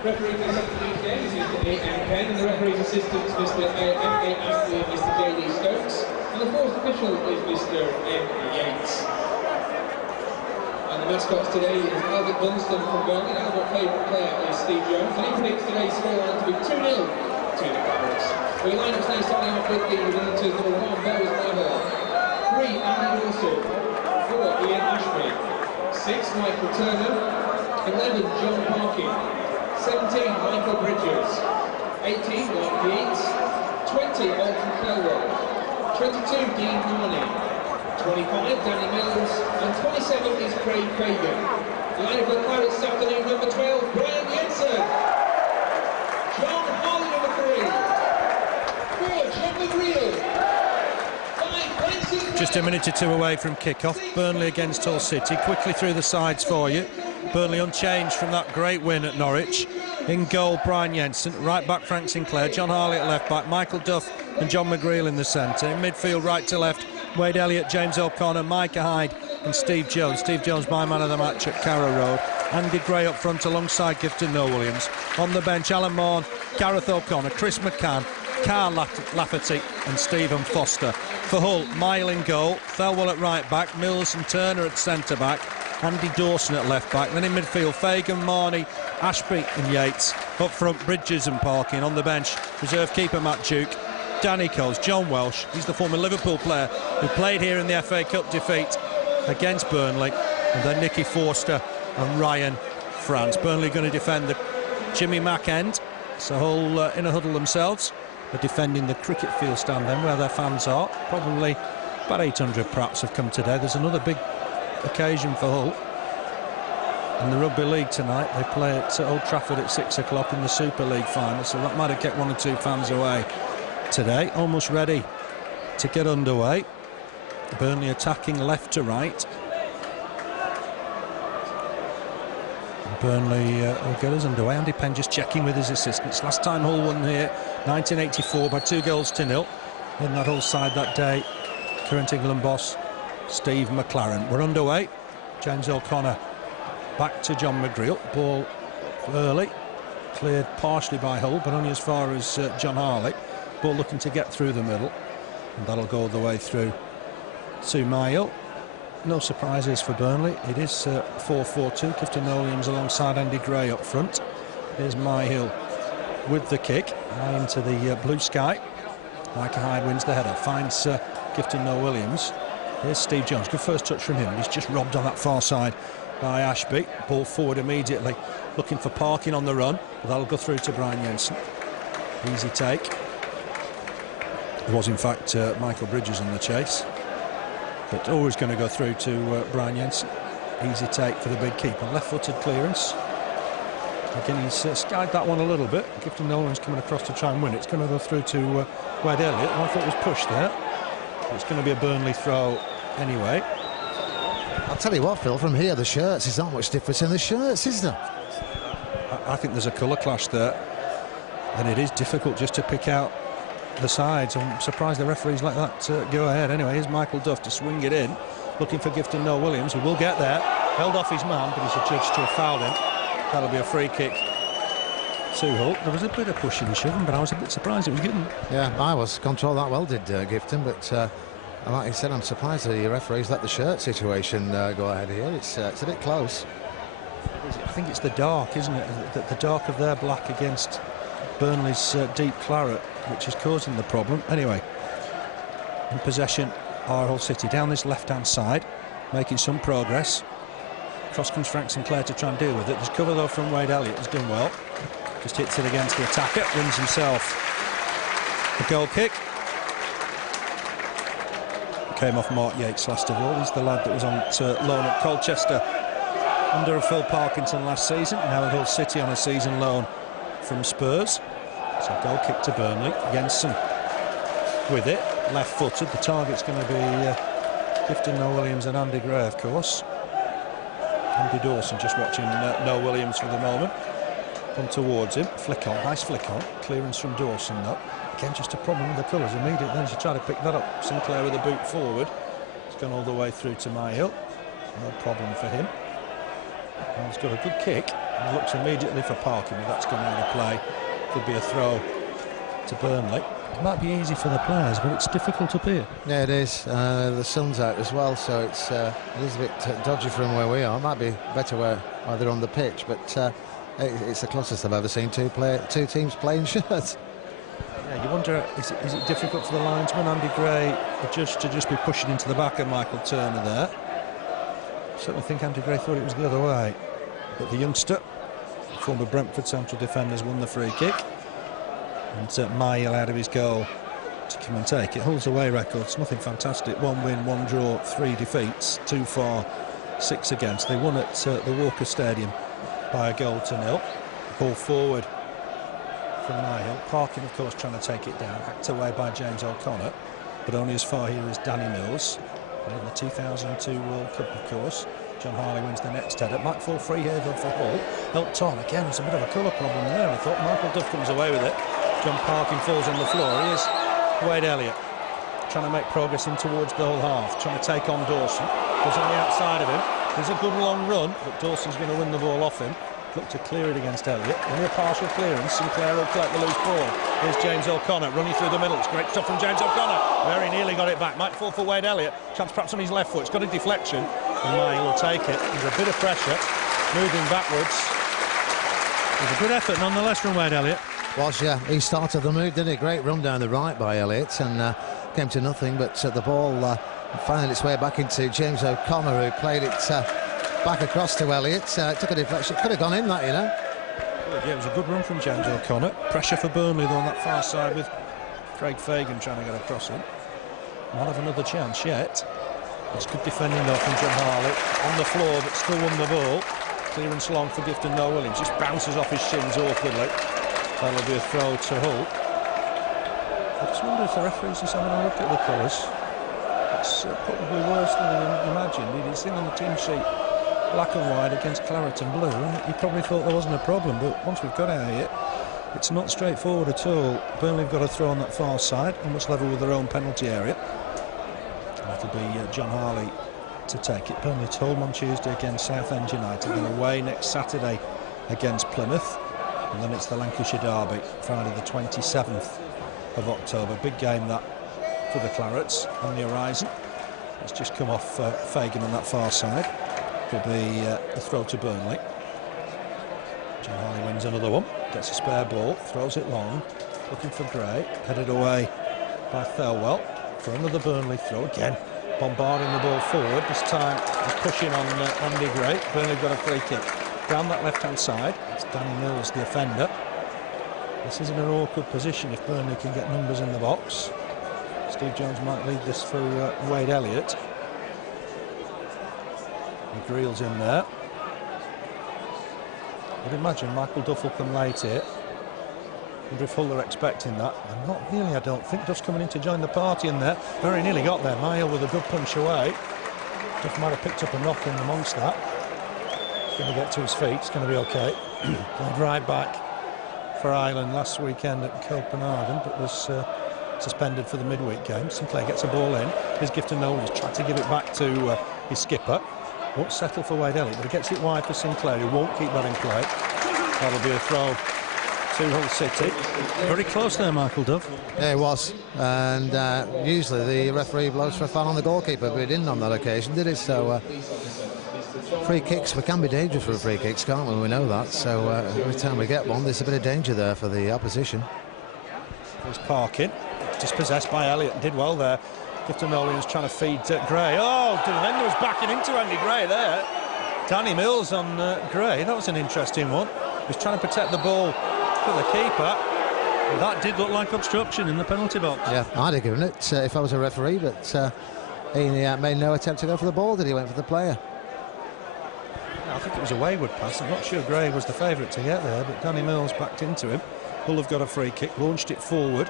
Referee for this afternoon's game is Mr. A.M. Penn, and the referee's assistants Mr. M.A. Ashbee and Mr. J.D. Stokes, and the fourth official is Mr. M. Yeates. And the mascots today is Albert Dunstan from Burnley. Albert's favourite player is Steve Jones, and he predicts today's scoreline to be 2-0 to the Clarets. We line up today starting off with the visitors number 1, Myhill, 3, Andy Dawson, 4, Ian Ashbee, 6, Michael Turner, 11, John Parkin, 17, Michael Bridges, 18, Mark Yeates, 20, Alton Thelwell, 22, Dean Marney, 25, Danny Mills, and 27 is Craig Fagan. The line of the Clarets this afternoon, number 12, Brian Jensen, John Harley, number 3, 4, John McGreal, 5, Sinclair. Just a minute or two away from kick-off. Burnley against Hull City. Quickly through the sides for you. Burnley unchanged from that great win at Norwich. In goal, Brian Jensen. Right back, Frank Sinclair. John Harley at left back. Michael Duff and John McGreal in the centre. In midfield, right to left, Wade Elliott, James O'Connor, Micah Hyde and Steve Jones. Steve Jones, my man of the match at Carrow Road. Andy Gray up front alongside Gifton Noel-Williams. On the bench, Alan Morn, Gareth O'Connor, Chris McCann, Carl Lafferty and Stephen Foster. For Hull, Myhill in goal, Thelwell at right back, Mills and Turner at centre back, Andy Dawson at left back. Then in midfield, Fagan, Marney, Ashbee and Yeates. Up front, Bridges and Parkin. On the bench, reserve keeper Matt Duke, Danny Coles, John Welsh. He's the former Liverpool player who played here in the FA Cup defeat against Burnley. And then Nicky Forster and Ryan France. Burnley going to defend the Jimmy Mack end. So Hull in a huddle themselves. They're defending the cricket field stand then where their fans are. Probably about 800 perhaps have come today. There's another big occasion for Hull in the Rugby League tonight. They play at Old Trafford at 6 o'clock in the Super League final, so that might have kept 1 or 2 fans away today. Almost ready to get underway. Burnley attacking left to right. Burnley will get us underway. Andy Penn just checking with his assistants. Last time Hull won here, 1984, by 2-0. In that Hull side that day, current England boss Steve McLaren. We're underway. James O'Connor back to John McGreal. Ball early, cleared partially by Hull, but only as far as John Harley. Ball looking to get through the middle, and that'll go all the way through to Myhill. No surprises for Burnley. It is 4-4-2. Gifton Noel-Williams alongside Andy Gray up front. Here's Myhill with the kick into the blue sky. Micah Hyde wins the header, finds Gifton Noel-Williams. Here's Steve Jones. Good first touch from him. He's just robbed on that far side by Ashbee. Ball forward immediately, looking for Parkin on the run. But that'll go through to Brian Jensen. Easy take. It was in fact Michael Bridges on the chase, but always going to go through to Brian Jensen. Easy take for the big keeper. Left-footed clearance. Again, he's skied that one a little bit. Gifton Noel-Williams coming across to try and win it. It's going to go through to Wade Elliott. I thought it was pushed there. It's going to be a Burnley throw anyway. I'll tell you what, Phil, from here, the shirts, there's not much difference in the shirts, is there? I think there's a colour clash there, and it is difficult just to pick out the sides. I'm surprised the referees let that go ahead. Anyway, here's Michael Duff to swing it in, looking for Gifton Noel-Williams, who will get there. Held off his man, but he's adjudged to have fouled him. That'll be a free kick to Hull. There was a bit of pushing and shoving, but I was a bit surprised it was given. Yeah, I was. Controlled that well, did Gifton, but like you said, I'm surprised the referees let the shirt situation go ahead here. It's a bit close. I think it's the dark, isn't it? The dark of their black against Burnley's deep claret, which is causing the problem. Anyway, in possession are Hull City down this left-hand side, making some progress. Cross comes Frank Sinclair to try and deal with it. There's cover though from Wade Elliott, who's done well. Just hits it against the attacker, wins himself a goal kick. Came off Mark Yeates last of all. He's the lad that was on loan at Colchester under a Phil Parkinson last season. Now at Hull City on a season loan from Spurs. So goal kick to Burnley. Jensen with it, left-footed. The target's going to be Gifton Noel-Williams and Andy Gray, of course. Andy Dawson just watching Noel-Williams for the moment. Come towards him, flick on, nice flick on. Clearance from Dawson though. Again, just a problem with the colours immediately. Then she tried to pick that up. Sinclair with a boot forward. It's gone all the way through to Myhill. No problem for him. And he's got a good kick. He looks immediately for Parkin, but that's gone out of play. Could be a throw to Burnley. It might be easy for the players, but it's difficult up here. Yeah, it is. The sun's out as well, so it is a bit dodgy from where we are. It might be better where they're on the pitch, but it's the closest I've ever seen two teams playing shirts. Yeah, you wonder, is it difficult for the linesman, Andy Gray, to just be pushing into the back of Michael Turner there? I certainly think Andy Gray thought it was the other way. But the youngster, former Brentford central defenders, won the free kick. And Myhill out of his goal to come and take it. Holds away records, nothing fantastic. 1 win, 1 draw, 3 defeats, 2 for, 6 against. They won at the Walker Stadium by 1-0. Ball forward from Myhill. Parkin, of course, trying to take it down. Hacked away by James O'Connor, but only as far here as Danny Mills. And in the 2002 World Cup, of course, John Harley wins the next header. Might fall free here though for Hull. Helped on again. There's a bit of a colour problem there. I thought Michael Duff comes away with it. John Parkin falls on the floor. Here's Wade Elliott trying to make progress in towards the whole half, trying to take on Dawson. Goes on the outside of him. There's a good long run, but Dawson's going to win the ball off him. Look to clear it against Elliott. Only a partial clearance. Sinclair will collect the loose ball. Here's James O'Connor running through the middle. It's great stuff from James O'Connor. Very nearly got it back. Might fall for Wade Elliott. Chance perhaps on his left foot. It's got a deflection. And Myhill will take it. There's a bit of pressure. Moving backwards. There's a good effort nonetheless from Wade Elliott. Was, yeah. He started the move, didn't he? Great run down the right by Elliott and came to nothing, but the ball finding its way back into James O'Connor, who played it back across to Elliott. Took a deflection. Could have gone in that, you know. Yeah, it was a good run from James O'Connor. Pressure for Burnley though on that far side with Craig Fagan trying to get across him. Not have another chance yet. It's good defending though from John Harley. On the floor, but still won the ball. Clearance long for Gifton Noel-Williams. Just bounces off his shins awkwardly. That'll be a throw to Hull. I just wonder if the referee's just having a look at the colours. It's probably worse than he imagined. He'd seen on the team sheet black and white against claret and blue, and he probably thought there wasn't a problem, but once we've got out of here, it's not straightforward at all. Burnley have got a throw on that far side, almost level with their own penalty area. That'll be John Harley to take it. Burnley at home on Tuesday against Southend United, and away next Saturday against Plymouth. And then it's the Lancashire Derby, Friday the 27th of October. Big game that for the Clarets on the horizon. It's just come off Fagan on that far side. Could be a throw to Burnley. John Harley wins another one. Gets a spare ball, throws it long. Looking for Gray. Headed away by Thelwell for another Burnley throw. Again, bombarding the ball forward. This time he's pushing on Andy Gray. Burnley got a free kick. Down that left-hand side, it's Danny Mills, the offender. This is in an awkward position if Burnley can get numbers in the box. Steve Jones might lead this for Wade Elliott. McGreal's in there. I'd imagine Michael Duff will come late here. Wonder if Hull are expecting that. And not really, I don't think. Duff's coming in to join the party in there. Very nearly got there. Myhill with a good punch away. Duff might have picked up a knock in amongst that. Going to get to his feet, it's going to be okay. Played right back for Ireland last weekend at Copenhagen, but was suspended for the midweek game. Sinclair gets a ball in. Here's Gifton Noel-Williams trying to give it back to his skipper. Won't settle for Wade Elliott, but he gets it wide for Sinclair, who won't keep that in play. That'll be a throw to Hull City. Very close there, Michael Duff. Yeah, it was. And usually the referee blows for a foul on the goalkeeper, but he didn't on that occasion, did he? So free kicks, we can be dangerous for free kicks, can't we? We know that. So every time we get one, there's a bit of danger there for the opposition. There's Parkin, dispossessed by Elliott, did well there. Gifton Noel-Williams trying to feed Gray. Oh, defender was backing into Andy Gray there. Danny Mills on Gray. That was an interesting one. He was trying to protect the ball for the keeper. And that did look like obstruction in the penalty box. Yeah, I'd have given it if I was a referee, but he made no attempt to go for the ball, did he? Went for the player. I think it was a wayward pass. I'm not sure Gray was the favourite to get there, but Danny Mills backed into him. Hull have got a free kick, launched it forward,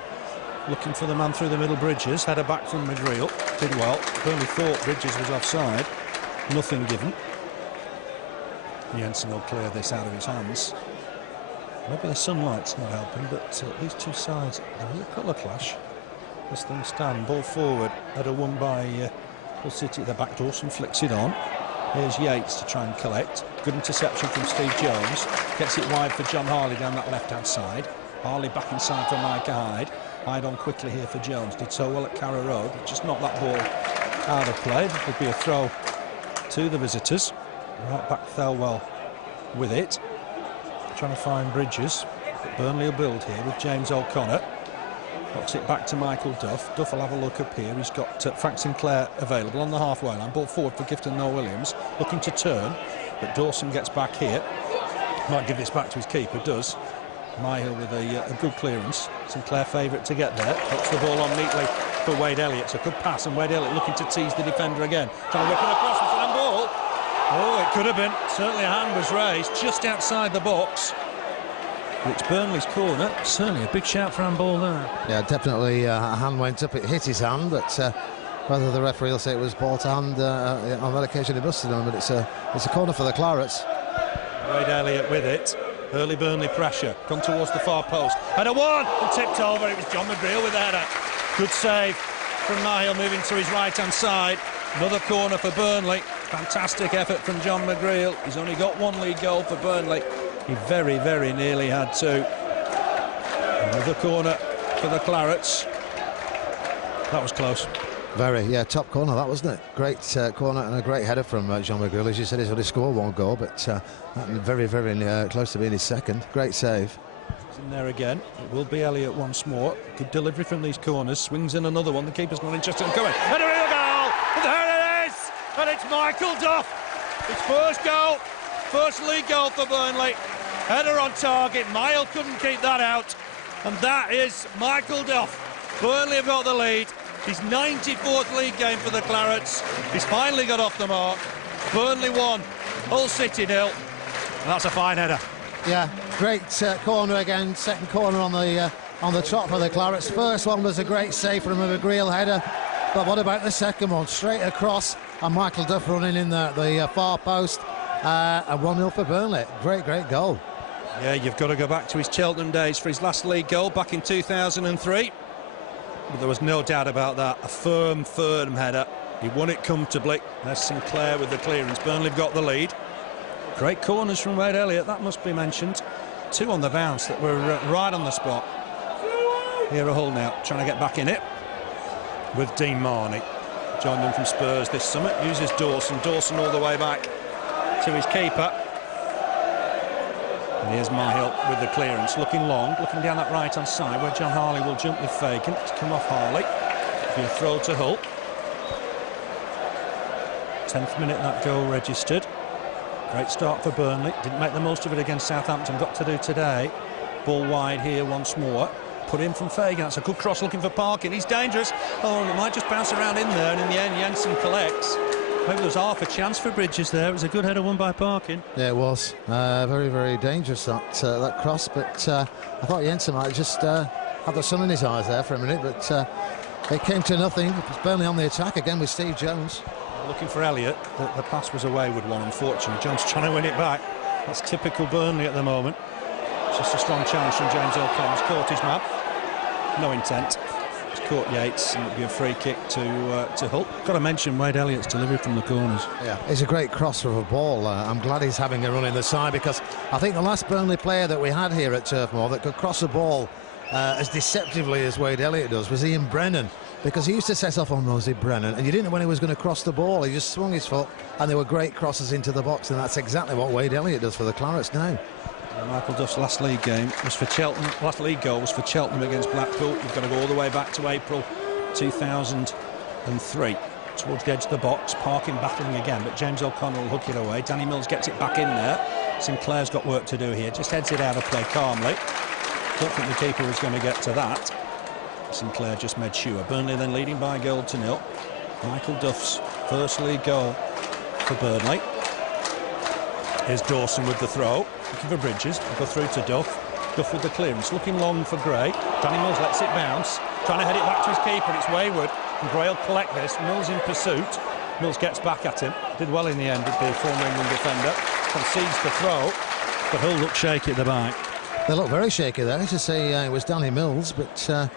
looking for the man through the middle. Bridges, header back from McGreal, did well. Burnley thought Bridges was offside, nothing given. Jensen will clear this out of his hands. Maybe the sunlight's not helping, but these two sides, there is a colour clash as things stand. Ball forward, header won by Hull City at the back. Dawson flicks it on. Here's Yeates to try and collect. Good interception from Steve Jones. Gets it wide for John Harley down that left-hand side. Harley back inside for Michael Hyde. Hyde on quickly here for Jones. Did so well at Carrow Road. Just knocked that ball out of play. It would be a throw to the visitors. Right back Thelwell with it. Trying to find Bridges. But Burnley will build here with James O'Connor. Knocks it back to Michael Duff. Duff will have a look up here. He's got Frank Sinclair available on the halfway line. Ball forward for Gifton Noel-Williams. Looking to turn, but Dawson gets back here. Might give this back to his keeper. Does. Myhill with a good clearance. Sinclair favourite to get there. Puts the ball on neatly for Wade Elliott. It's a good pass, and Wade Elliott looking to tease the defender again. Trying to whip it across with an ball. Oh, it could have been. Certainly a hand was raised just outside the box. It's Burnley's corner. Certainly a big shout for handball there. Yeah, definitely a hand went up. It hit his hand, but whether the referee will say it was ball to hand, on that occasion it must have done, but it's a corner for the Clarets. Wade Elliott with it. Early Burnley pressure. Gone towards the far post. Header one and tipped over. It was John McGreal with the header. Good save from Myhill, moving to his right-hand side. Another corner for Burnley. Fantastic effort from John McGreal. He's only got one league goal for Burnley. He very, very nearly had two. Another corner for the Clarets. That was close. Very, yeah, top corner that, wasn't it? Great corner and a great header from John McGreal. As you said, he's only scored one goal, but very, very close to being his second. Great save. He's in there again. It will be Elliott once more. Good delivery from these corners. Swings in another one. The keeper's not interested in going. And a real goal! There it is! And it's Michael Duff. His first goal. First league goal for Burnley. Header on target. Myhill couldn't keep that out. And that is Michael Duff. Burnley have got the lead. His 94th league game for the Clarets. He's finally got off the mark. Burnley 1, Hull City 0. And that's a fine header. Yeah, great corner again. Second corner on the trot for the Clarets. First one was a great save from a McGreal header. But what about the second one? Straight across, and Michael Duff running in the far post. A 1-0 for Burnley. Great goal. Yeah, you've got to go back to his Cheltenham days for his last league goal back in 2003. But there was no doubt about that. A firm header. He won it comfortably. There's Sinclair with the clearance. Burnley have got the lead. Great corners from Wade Elliott, that must be mentioned. Two on the bounce that were right on the spot. Here a Hull now, trying to get back in it with Dean Marney. Joined them from Spurs this summer. Uses Dawson. Dawson all the way back to his keeper. And here's Myhill with the clearance, looking long, looking down that right-hand side where John Harley will jump with Fagan. It's come off Harley. Be a throw to Hull. 10th minute that goal registered. Great start for Burnley. Didn't make the most of it against Southampton. Got to do today. Ball wide here once more. Put in from Fagan. That's a good cross looking for Parkin. He's dangerous. Oh, it might just bounce around in there, and in the end Jensen collects. Maybe there was half a chance for Bridges there. It was a good header won by Parkin. Yeah, it was. Very, very dangerous, that cross. But I thought Jensen might just have the sun in his eyes there for a minute. But it came to nothing. It was Burnley on the attack again with Steve Jones. Looking for Elliott. The pass was a wayward one, unfortunately. Jones trying to win it back. That's typical Burnley at the moment. Just a strong challenge from James O'Connor. He's caught his man. No intent. He's caught Yeates, and it'll be a free kick to Hull. Got to mention Wade Elliott's delivery from the corners. Yeah, it's a great cross of a ball. I'm glad he's having a run in the side, because I think the last Burnley player that we had here at Turf Moor that could cross a ball as deceptively as Wade Elliott does was Ian Brennan, because he used to set off on Rosie Brennan and you didn't know when he was going to cross the ball. He just swung his foot and there were great crosses into the box, and that's exactly what Wade Elliott does for the Clarets now. Michael Duff's last league game was for Cheltenham. Last league goal was for Cheltenham against Blackpool. You've got to go all the way back to April 2003. Towards the edge of the box, Parkin battling again, but James O'Connor will hook it away. Danny Mills gets it back in there. Sinclair's got work to do here. Just heads it out of play calmly. Don't think the keeper was going to get to that. Sinclair just made sure. Burnley then leading by a goal to 0. Michael Duff's first league goal for Burnley. Here's Dawson with the throw. Looking for Bridges. Go through to Duff. Duff with the clearance. Looking long for Gray. Danny Mills lets it bounce. Trying to head it back to his keeper. It's wayward. And Gray will collect this. Mills in pursuit. Mills gets back at him. Did well in the end with the former England defender. Concedes the throw. But Hull look shaky at the back. They look very shaky there. To say it was Danny Mills, but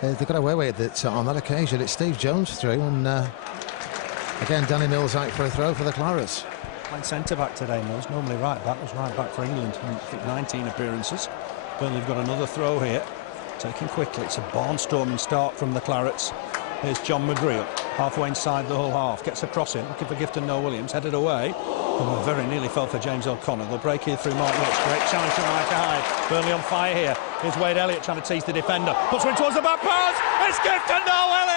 they got away with it on that occasion. It's Steve Jones through, and again Danny Mills out for a throw for the Clarets. Playing centre-back today, Mills. Normally right-back. Was right-back for England. I think 19 appearances. Burnley have got another throw here. Taken quickly. It's a barnstorming start from the Clarets. Here's John McGreal, halfway inside the whole half. Gets a cross in, looking for Gifton Noel-Williams. Headed away. Oh, very nearly fell for James O'Connor. They'll break here through Marney. Great challenge from Michael Hyde. Burnley on fire here. Here's Wade Elliott trying to tease the defender. Puts one towards the back post. It's Gifton Noel-Williams.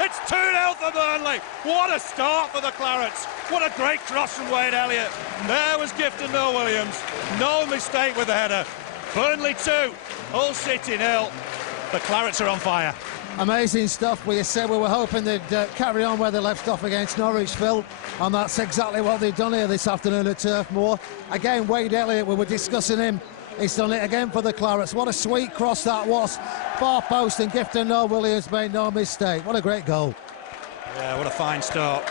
It's 2-0 for Burnley. What a start for the Clarets. What a great cross from Wade Elliott. There was Gifton Noel-Williams. No mistake with the header. Burnley 2, Hull City 0. The Clarets are on fire. Amazing stuff. We said we were hoping they'd carry on where they left off against Norwich, Phil, and that's exactly what they've done here this afternoon at Turf Moor. Again, Wade Elliott, we were discussing him. He's done it again for the Clarets. What a sweet cross that was. Far post, and Gifton Noel-Williams made no mistake. What a great goal. Yeah, what a fine start.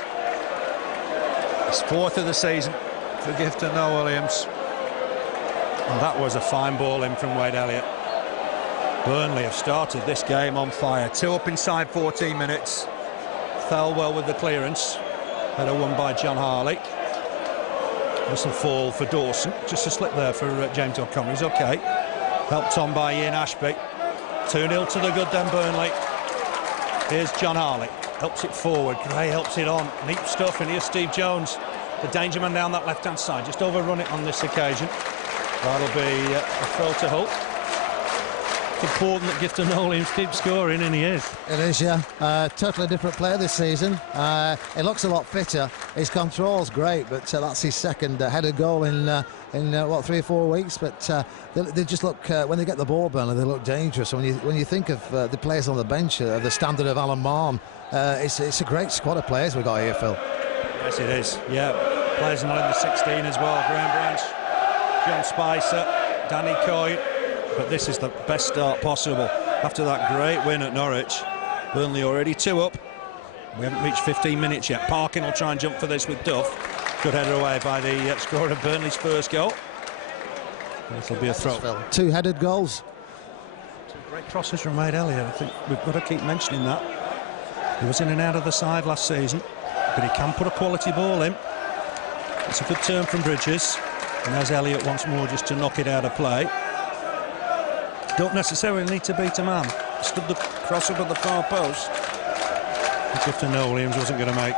It's 4th of the season for Gifton Noel-Williams. And that was a fine ball in from Wade Elliott. Burnley have started this game on fire. 2 up inside 14 minutes. Thelwell with the clearance. Header won by John Harley. Whistle fall for Dawson. Just a slip there for James O'Connor. He's okay. Helped on by Ian Ashbee. 2-0 to the good then, Burnley. Here's John Harley. Helps it forward. Gray helps it on. Neat stuff. And here's Steve Jones. The danger man down that left-hand side. Just overrun it on this occasion. That'll be a throw to Hull. Important that Gifton Noel-Williams keeps scoring, and he is. It is, yeah. Totally different player this season. He looks a lot fitter. His control's great, but that's his second headed goal in what, 3 or 4 weeks. But they just look, when they get the ball, Burnley, they look dangerous. When you think of the players on the bench, the standard of Alan Marn, it's a great squad of players we've got here, Phil. Yes, it is. Yeah, players not in the 16 as well. Graham Branch, John Spicer, Danny Coyne. But this is the best start possible after that great win at Norwich. Burnley already 2 up. We haven't reached 15 minutes yet. Parkin will try and jump for this with Duff. Good header away by the scorer of Burnley's first goal. It'll be a throw. 2 headed goals. 2 great crosses from Wade Elliott. I think we've got to keep mentioning that. He was in and out of the side last season, but he can put a quality ball in. It's a good turn from Bridges. And there's Elliott once more just to knock it out of play. Don't necessarily need to beat a man. Stood the cross up at the far post. Gifton Noel-Williams wasn't going to make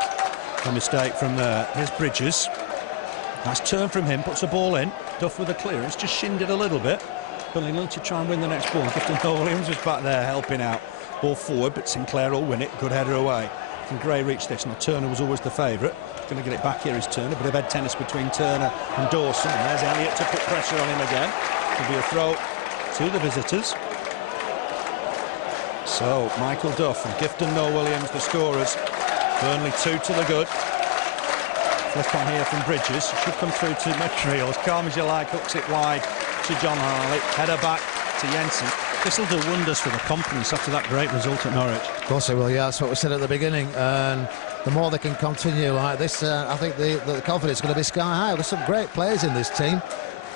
a mistake from there. Here's Bridges. Nice turn from him, puts the ball in. Duff with a clearance, just shinned it a little bit. Burnley looked to try and win the next ball. Gifton Noel-Williams was back there helping out. Ball forward, but Sinclair will win it. Good header away. Can Gray reach this? Now Turner was always the favourite. Going to get it back here is Turner. Bit of head tennis between Turner and Dawson. And there's Elliott to put pressure on him again. It'll be a throw to the visitors. So Michael Duff and Gifton Noel-Williams the scorers. Burnley 2 to the good. Flick on here from Bridges. Should come through to McGreal. As calm as you like, hooks it wide to John Harley. Header back to Jensen. This will do wonders for the confidence after that great result at Norwich. Of course it will, yeah, that's what we said at the beginning. And the more they can continue like this, I think the confidence is going to be sky high. There's some great players in this team.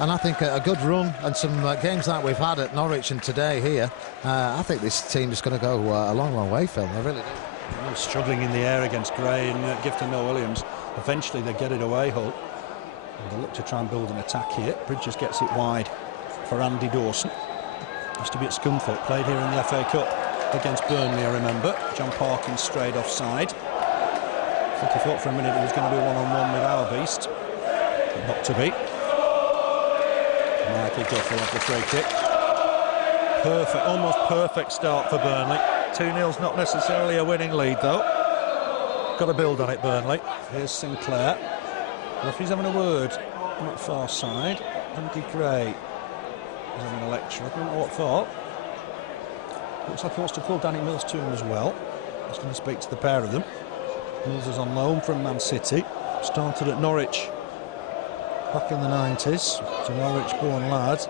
And I think a good run and some games that we've had at Norwich and today here, I think this team is going to go a long, long way, Phil. I really do. Struggling in the air against Gray and Gifton Noel-Williams. Eventually they get it away, Hull. And they look to try and build an attack here. Bridges gets it wide for Andy Dawson. Used to be at Scunthorpe, played here in the FA Cup against Burnley, I remember. John Parkin strayed offside. I think he thought for a minute it was going to be one-on-one with our beast. But not to be. Michael Duff will have the free kick. Perfect, almost perfect start for Burnley. 2-0's not necessarily a winning lead though. Got to build on it, Burnley. Here's Sinclair. Referee's having a word on the far side. Andy Gray is having a lecture. I don't know what for. Looks like he wants to call Danny Mills to him as well. He's going to speak to the pair of them. Mills is on loan from Man City. Started at Norwich back in the 90s. It's a Norwich-born lad.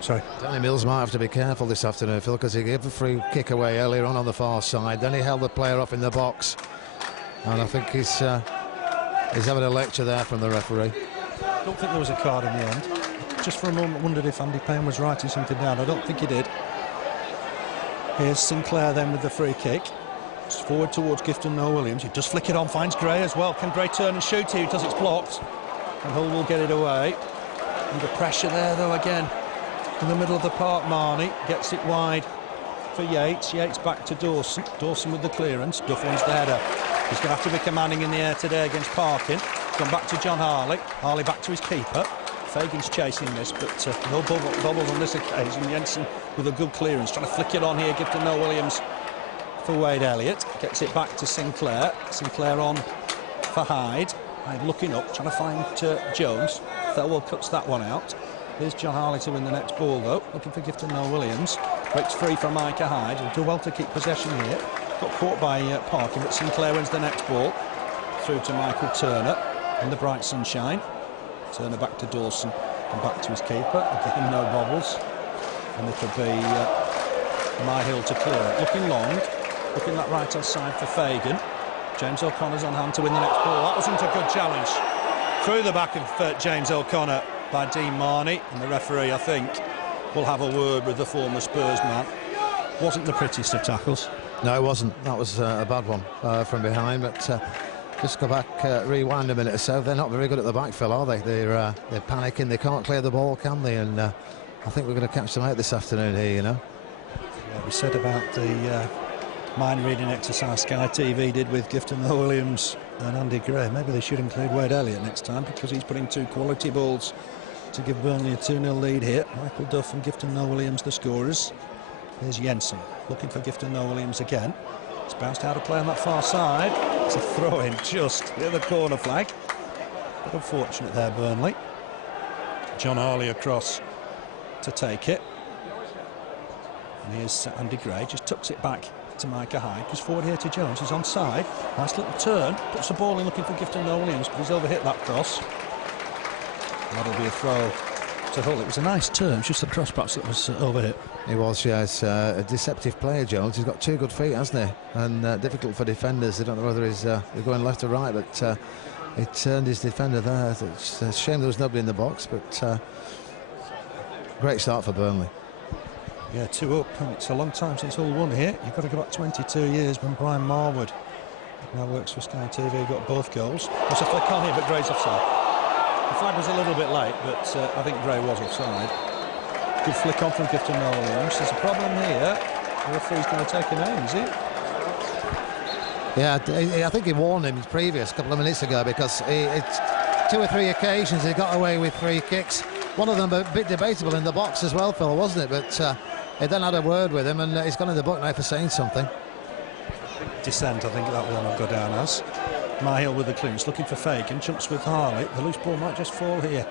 Sorry. Danny Mills might have to be careful this afternoon, Phil, because he gave a free kick away earlier on the far side. Then he held the player off in the box. And I think he's having a lecture there from the referee. I don't think there was a card in the end. Just for a moment wondered if Andy Penn was writing something down. I don't think he did. Here's Sinclair then with the free kick. It's forward towards Gifton Noel-Williams. He does flick it on, finds Gray as well. Can Gray turn and shoot here? He does, it's blocked. And Hull will get it away. Under pressure there, though, again. In the middle of the park, Marney gets it wide for Yeates. Yeates back to Dawson. Dawson with the clearance. Duff wins the header. He's going to have to be commanding in the air today against Parkin. Gone back to John Harley. Harley back to his keeper. Fagan's chasing this, but no bubbles on this occasion. Jensen with a good clearance, trying to flick it on here. Gifton Noel-Williams for Wade Elliott. Gets it back to Sinclair. Sinclair on for Hyde. Hyde looking up, trying to find Jones. Thelwell cuts that one out. Here's John Harley to win the next ball, though. Looking for Gifton Noel-Williams. Breaks free from Micah Hyde. He'll do well to keep possession here. Got caught by Parkin, but Sinclair wins the next ball. Through to Michael Turner in the bright sunshine. Turner back to Dawson and back to his keeper. Again, no bobbles. And it'll be Myhill to clear it. Looking long. Looking that right-hand side for Fagan. James O'Connor's on hand to win the next ball. That wasn't a good challenge. Through the back of James O'Connor by Dean Marney. And the referee, I think, will have a word with the former Spurs man. Wasn't the prettiest of tackles. No, it wasn't. That was a bad one from behind, but just go back, rewind a minute or so. They're not very good at the backfill, are they? They're panicking. They can't clear the ball, can they? And I think we're going to catch them out this afternoon here, you know. Yeah, we said about the mind reading exercise Sky TV did with Gifton Noel-Williams and Andy Gray. Maybe they should include Wade Elliott next time, because he's putting two quality balls to give Burnley a 2-0 lead here. Michael Duff and Gifton Noel-Williams the scorers. Here's Jensen looking for Gifton Noel-Williams again. It's bounced out of play on that far side. It's a throw-in just near the corner flag. But unfortunate there, Burnley. John Harley across to take it. And here's Andy Gray, just tucks it back to Micah Hyde. Goes forward here to Jones, he's onside. Nice little turn, puts the ball in looking for Gifton Noel-Williams, but he's overhit that cross. And that'll be a throw to Hull. It was a nice turn, just the cross perhaps that was overhit. He was, yes. A deceptive player, Jones. He's got two good feet, hasn't he? And difficult for defenders. They don't know whether he's going left or right, but he turned his defender there. It's a shame there was nobody in the box, but great start for Burnley. Yeah, 2 up, and it's a long time since Hull won here. You've got to go back 22 years when Brian Marwood, now works for Sky TV, got both goals. There's a flick on here, but Gray's offside. The flag was a little bit late, but I think Gray was offside. Good flick on from Gifton Noel-Williams. There's a problem here. The referee's going to take him out, is he? Yeah, I think he warned him previous, a couple of minutes ago, because it's 2 or 3 occasions he got away with free kicks. One of them a bit debatable in the box as well, Phil, wasn't it? But he then had a word with him, and he's gone in the book now for saying something. Dissent, I think that one will go down as. Myhill with the clearance, looking for Fagan, jumps with Harley. The loose ball might just fall here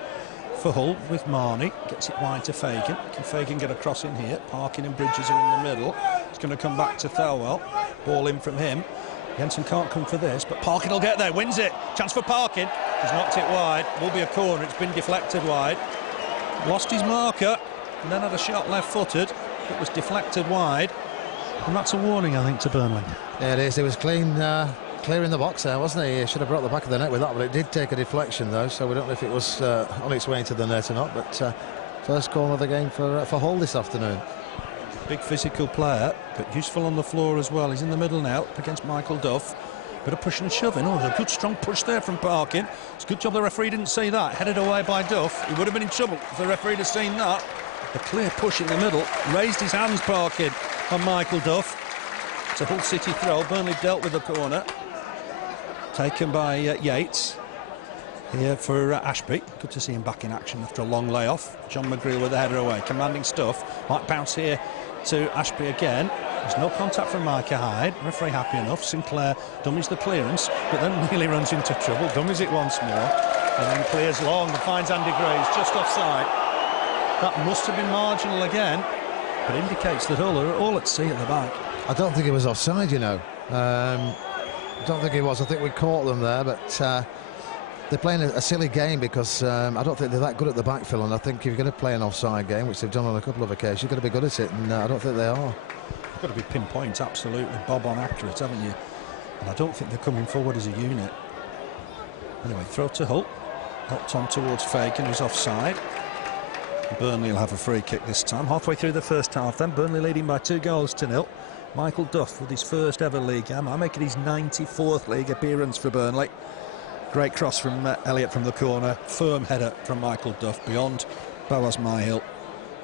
for Hull with Marney. Gets it wide to Fagan. Can Fagan get across in here? Parkin and Bridges are in the middle. It's going to come back to Thelwell. Ball in from him. Jensen can't come for this, but Parkin will get there, wins it. Chance for Parkin. He's knocked it wide. Will be a corner. It's been deflected wide. Lost his marker and then had a shot left-footed. It was deflected wide. And that's a warning, I think, to Burnley. Yeah, it is. It was clean. Clear in the box there, wasn't he? He should have brought the back of the net with that, but it did take a deflection though, so we don't know if it was on its way into the net or not. But first corner of the game for Hull this afternoon. Big physical player, but useful on the floor as well. He's in the middle now up against Michael Duff. Bit of pushing and shoving. Oh, there's a good strong push there from Parkin. It's a good job the referee didn't see that. Headed away by Duff. He would have been in trouble if the referee had seen that. A clear push in the middle. Raised his hands, Parkin, on Michael Duff. It's a Hull City throw. Burnley dealt with the corner. Taken by Yeates here for Ashbee. Good to see him back in action after a long layoff. John McGreal with the header away. Commanding stuff. Might bounce here to Ashbee again. There's no contact from Micah Hyde. Referee happy enough. Sinclair dummies the clearance, but then nearly runs into trouble. Dummies it once more. And then clears long and finds Andy Gray. He's just offside. That must have been marginal again, but indicates that Hull are all at sea at the back. I don't think it was offside, you know. I don't think it was. I think we caught them there, but they're playing a silly game because I don't think they're that good at the backfill, and I think if you're going to play an offside game, which they've done on a couple of occasions, you've got to be good at it, and I don't think they are. You've got to be pinpoint, absolutely, bob on accurate, haven't you? And I don't think they're coming forward as a unit. Anyway, throw to Hull. Hopped on towards Fagan, who's offside. Burnley will have a free kick this time. Halfway through the first half then, Burnley leading by 2 goals to 0. Michael Duff with his first ever league game. I'm making his 94th league appearance for Burnley. Great cross from Elliott from the corner. Firm header from Michael Duff beyond Boaz Myhill.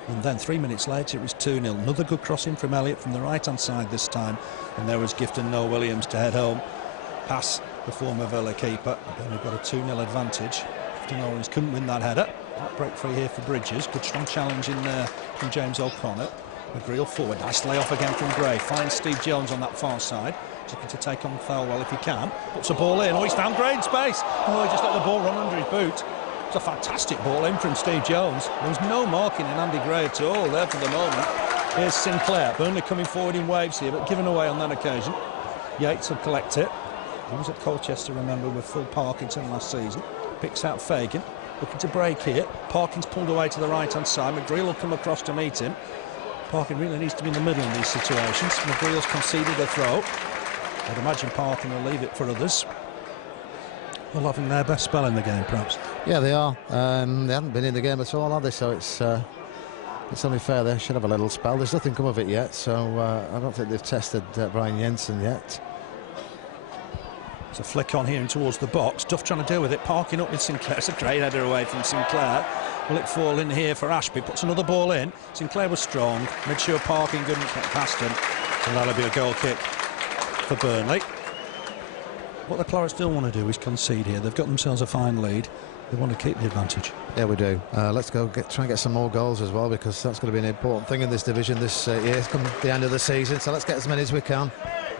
And then 3 minutes later it was 2-0. Another good crossing from Elliott from the right-hand side this time. And there was Gifton Noel-Williams to head home. Pass the former Villa keeper. Then we've got a 2-0 advantage. Gifton Noel-Williams couldn't win that header. Break free here for Bridges. Good strong challenge in there from James O'Connor. McGreal forward. Nice layoff again from Gray. Finds Steve Jones on that far side. Looking to take on Thelwell if he can. Puts the ball in. Oh, he's found Gray in space. Oh, he just let the ball run under his boot. It's a fantastic ball in from Steve Jones. There was no marking in Andy Gray at all there for the moment. Here's Sinclair. Burnley coming forward in waves here, but given away on that occasion. Yeates will collect it. He was at Colchester, remember, with full Parkinson last season. Picks out Fagan. Looking to break here. Parkin's pulled away to the right-hand side. McGreal will come across to meet him. Parkin really needs to be in the middle in these situations. McGreal's conceded a throw. I'd imagine Parkin will leave it for others. All having their best spell in the game, perhaps. Yeah, they are. They haven't been in the game at all, have they? So it's only fair they should have a little spell. There's nothing come of it yet, so I don't think they've tested Brian Jensen yet. It's a flick on here and towards the box. Duff trying to deal with it. Parkin up with Sinclair. It's a great header away from Sinclair. Will it fall in here for Ashbee? Puts another ball in. Sinclair was strong. Made sure Parkin couldn't get past him. So that'll be a goal kick for Burnley. What the Clarets still want to do is concede here. They've got themselves a fine lead. They want to keep the advantage. Yeah, we do. Let's go try and get some more goals as well, because that's going to be an important thing in this division this year, come the end of the season. So let's get as many as we can.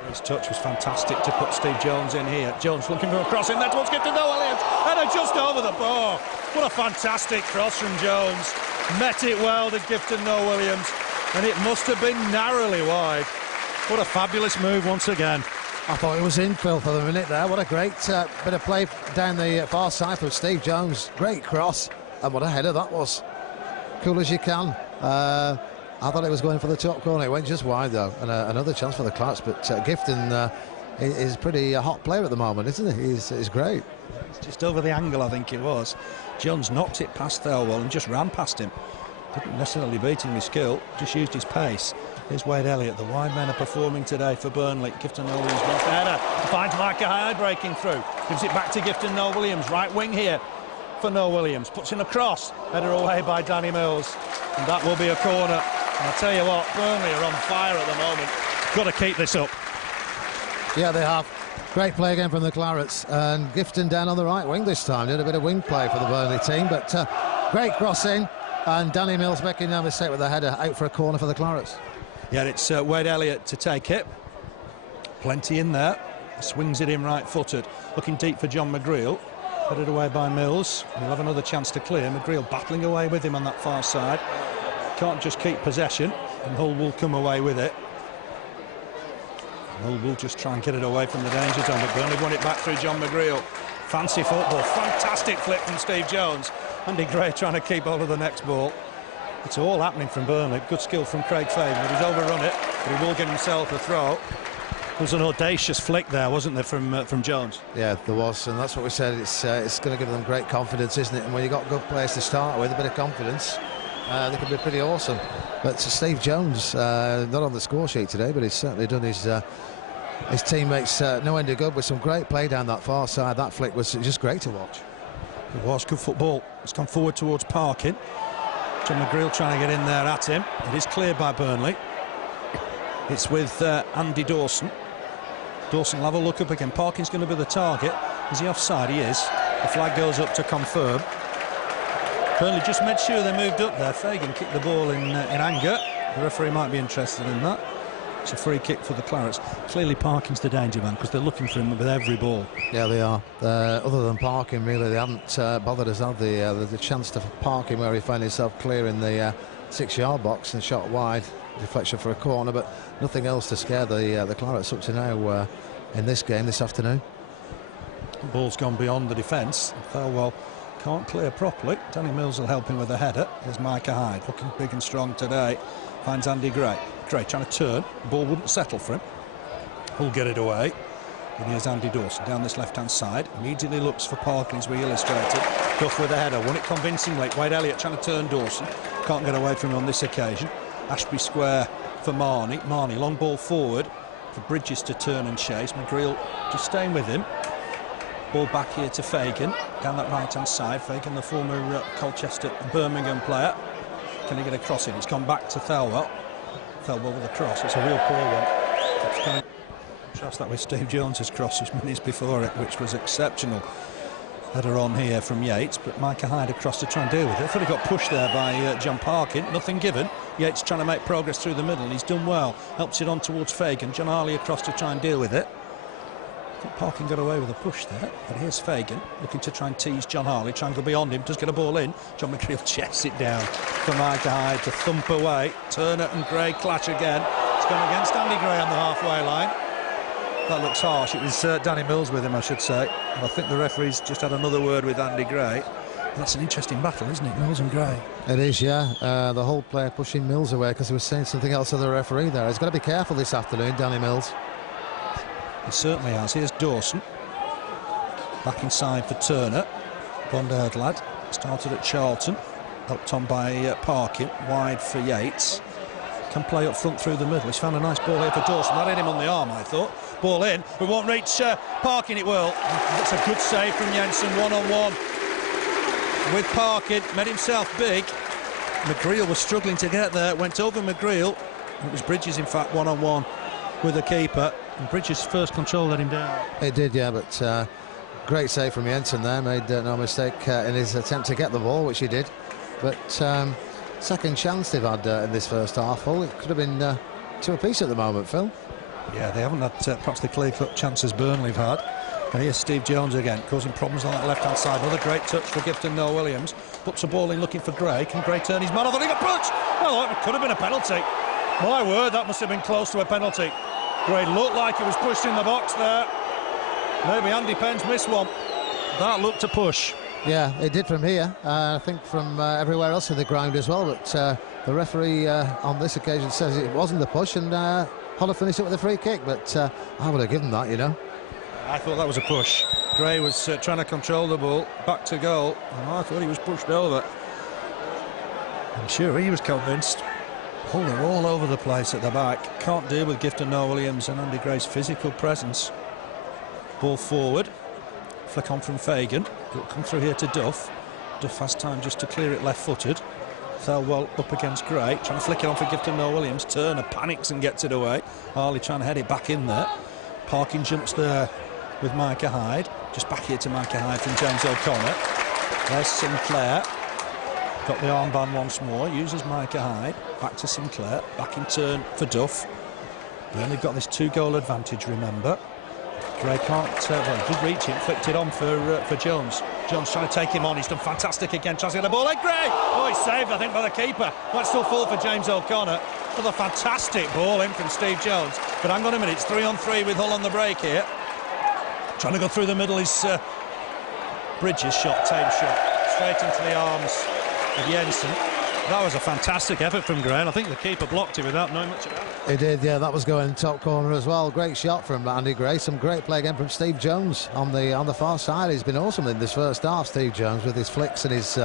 His touch was fantastic to put Steve Jones in here. Jones looking for a cross in there towards Gifton Noel-Williams. And just over the bar. What a fantastic cross from Jones. Met it well to Gifton Noel-Williams. And it must have been narrowly wide. What a fabulous move once again. I thought it was in, Phil, for the minute there. What a great bit of play down the far side from Steve Jones. Great cross. And what a header that was. Cool as you can. I thought it was going for the top corner. It went just wide, though. And another chance for the Clarets. But Gifton is a pretty hot player at the moment, isn't he? He's great. It's just over the angle, I think it was. Jones knocked it past Thelwell and just ran past him. Didn't necessarily beat him with skill, just used his pace. Here's Wade Elliott. The wide men are performing today for Burnley. Gifton Noel-Williams wants the header. Finds Michael Hyde breaking through. Gives it back to Gifton Noel-Williams. Right wing here for Noel-Williams. Puts in a cross. Header away by Danny Mills. And that will be a corner. And I'll tell you what, Burnley are on fire at the moment. Got to keep this up. Yeah, they have. Great play again from the Clarets. And Gifton down on the right wing this time. Did a bit of wing play for the Burnley team. But great crossing. And Danny Mills making no mistake with the header out for a corner for the Clarets. Yeah, it's Wade Elliott to take it. Plenty in there. Swings it in right-footed. Looking deep for John McGreal. Headed away by Mills. He'll have another chance to clear. McGreal battling away with him on that far side. Can't just keep possession. And Hull will come away with it. Hull will just try and get it away from the danger zone. But Burnley won it back through John McGreal. Fancy football. Fantastic flick from Steve Jones. Andy Gray trying to keep hold of the next ball. It's all happening from Burnley. Good skill from Craig Fagan, but he's overrun it. But he will get himself a throw. There was an audacious flick there, wasn't there, from Jones? Yeah, there was, and that's what we said. It's going to give them great confidence, isn't it? And when you've got good players to start with, a bit of confidence, they can be pretty awesome. But Steve Jones, not on the score sheet today, but he's certainly done his teammates no end of good with some great play down that far side. That flick was just great to watch. It was good football. It's gone forward towards Parkin. John McGreal trying to get in there at him. It is cleared by Burnley. It's with Andy Dawson. Dawson will have a look up again. Parkin's going to be the target. Is he offside? He is. The flag goes up to confirm. Burnley just made sure they moved up there. Fagan kicked the ball in anger. The referee might be interested in that. It's a free kick for the Clarets. Clearly Parkin's the danger man, because they're looking for him with every ball. Yeah, they are. Other than Parkin, really, they haven't bothered us, have they? The chance to Parkin where he found himself clear in the 6-yard box and shot wide. Deflection for a corner, but nothing else to scare the Clarets up to now in this game this afternoon. The ball's gone beyond the defence. Thelwell can't clear properly. Danny Mills will help him with a header. There's Micah Hyde, looking big and strong today. Finds Andy Gray. Gray trying to turn. The ball wouldn't settle for him. He'll get it away. And here's Andy Dawson down this left-hand side. Immediately looks for Parkin, as we illustrated. Duff with a header. Won it convincingly. Wade Elliott trying to turn Dawson. Can't get away from him on this occasion. Ashbee square for Marney. Marney, long ball forward for Bridges to turn and chase. McGreal just staying with him. Ball back here to Fagan, down that right-hand side. Fagan, the former Colchester Birmingham player. Can he get a cross in? It's gone back to Thelwell. Thelwell with a cross. It's a real poor one. Contrast that with Steve Jones's cross just minutes before it, which was exceptional. Header on here from Yeates, but Micah Hyde across to try and deal with it. I thought he got pushed there by John Parkin. Nothing given. Yeates trying to make progress through the middle, and he's done well. Helps it on towards Fagan. John Harley across to try and deal with it. I think Parkin got away with a push there, but here's Fagan looking to try and tease John Harley. Try and go beyond him. Does get a ball in. John McGreal chests it down for Micah Hyde to thump away. Turner and Gray clash again. It's gone against Andy Gray on the halfway line. That looks harsh. It was Danny Mills with him, I should say. And I think the referee's just had another word with Andy Gray. That's an interesting battle, isn't it, Mills and Gray? It is, yeah. The whole player pushing Mills away because he was saying something else to the referee there. He's got to be careful this afternoon, Danny Mills. He certainly has. Here's Dawson. Back inside for Turner. Blonde-haired lad. Started at Charlton. Helped on by Parkin. Wide for Yeates. Can play up front through the middle. He's found a nice ball here for Dawson. That hit him on the arm, I thought. Ball in. We won't reach Parkin, it will. That's a good save from Jensen. One-on-one with Parkin. Made himself big. McGreal was struggling to get there. Went over McGreal. It was Bridges, in fact, one-on-one with the keeper. And Bridges' first control let him down. It did, yeah, but great save from Jensen there. Made no mistake in his attempt to get the ball, which he did. But second chance they've had in this first half. Well, it could have been 2 apiece at the moment, Phil. Yeah, they haven't had perhaps the clear-cut chances Burnley have had. And here's Steve Jones again, causing problems on that left-hand side. Another great touch for Gifton Noel-Williams. Puts a ball in looking for Gray. Can Gray turn his man? I thought he got punched. Well, it could have been a penalty. My word, that must have been close to a penalty. Gray looked like he was pushed in the box there. Maybe Andy Penn's missed one. That looked a push. Yeah, it did from here. I think from everywhere else in the ground as well. But the referee on this occasion says it wasn't the push, and Hodder finished it with a free kick. But I would have given that, you know. I thought that was a push. Gray was trying to control the ball, back to goal, and I thought he was pushed over. I'm sure he was convinced. Hodder all over the place at the back. Can't deal with Gifton Noel-Williams and Andy Gray's physical presence. Ball forward. Flick on from Fagan. It'll come through here to Duff. Duff has time just to clear it left-footed. Thelwell up against Gray, trying to flick it on for Gifton Noel-Williams. Turner panics and gets it away. Harley trying to head it back in there. Parkin jumps there with Micah Hyde. Just back here to Micah Hyde from James O'Connor. There's Sinclair. Got the armband once more. Uses Micah Hyde. Back to Sinclair. Back in turn for Duff. Burnley got this 2-goal advantage, remember. Gray can't, well, he did reach it, flicked it on for Jones. Jones trying to take him on. He's done fantastic again. Tries to get the ball. Hey, Gray! Oh, he's saved, I think, by the keeper. Might still fall for James O'Connor. Another fantastic ball in from Steve Jones. But hang on a minute, it's 3-on-3 with Hull on the break here. Trying to go through the middle is Bridges' shot, tame shot. Straight into the arms of Jensen. That was a fantastic effort from Gray. I think the keeper blocked it without knowing much about it. He did, yeah. That was going top corner as well. Great shot from Andy Gray. Some great play again from Steve Jones on the far side. He's been awesome in this first half, Steve Jones, with his flicks and his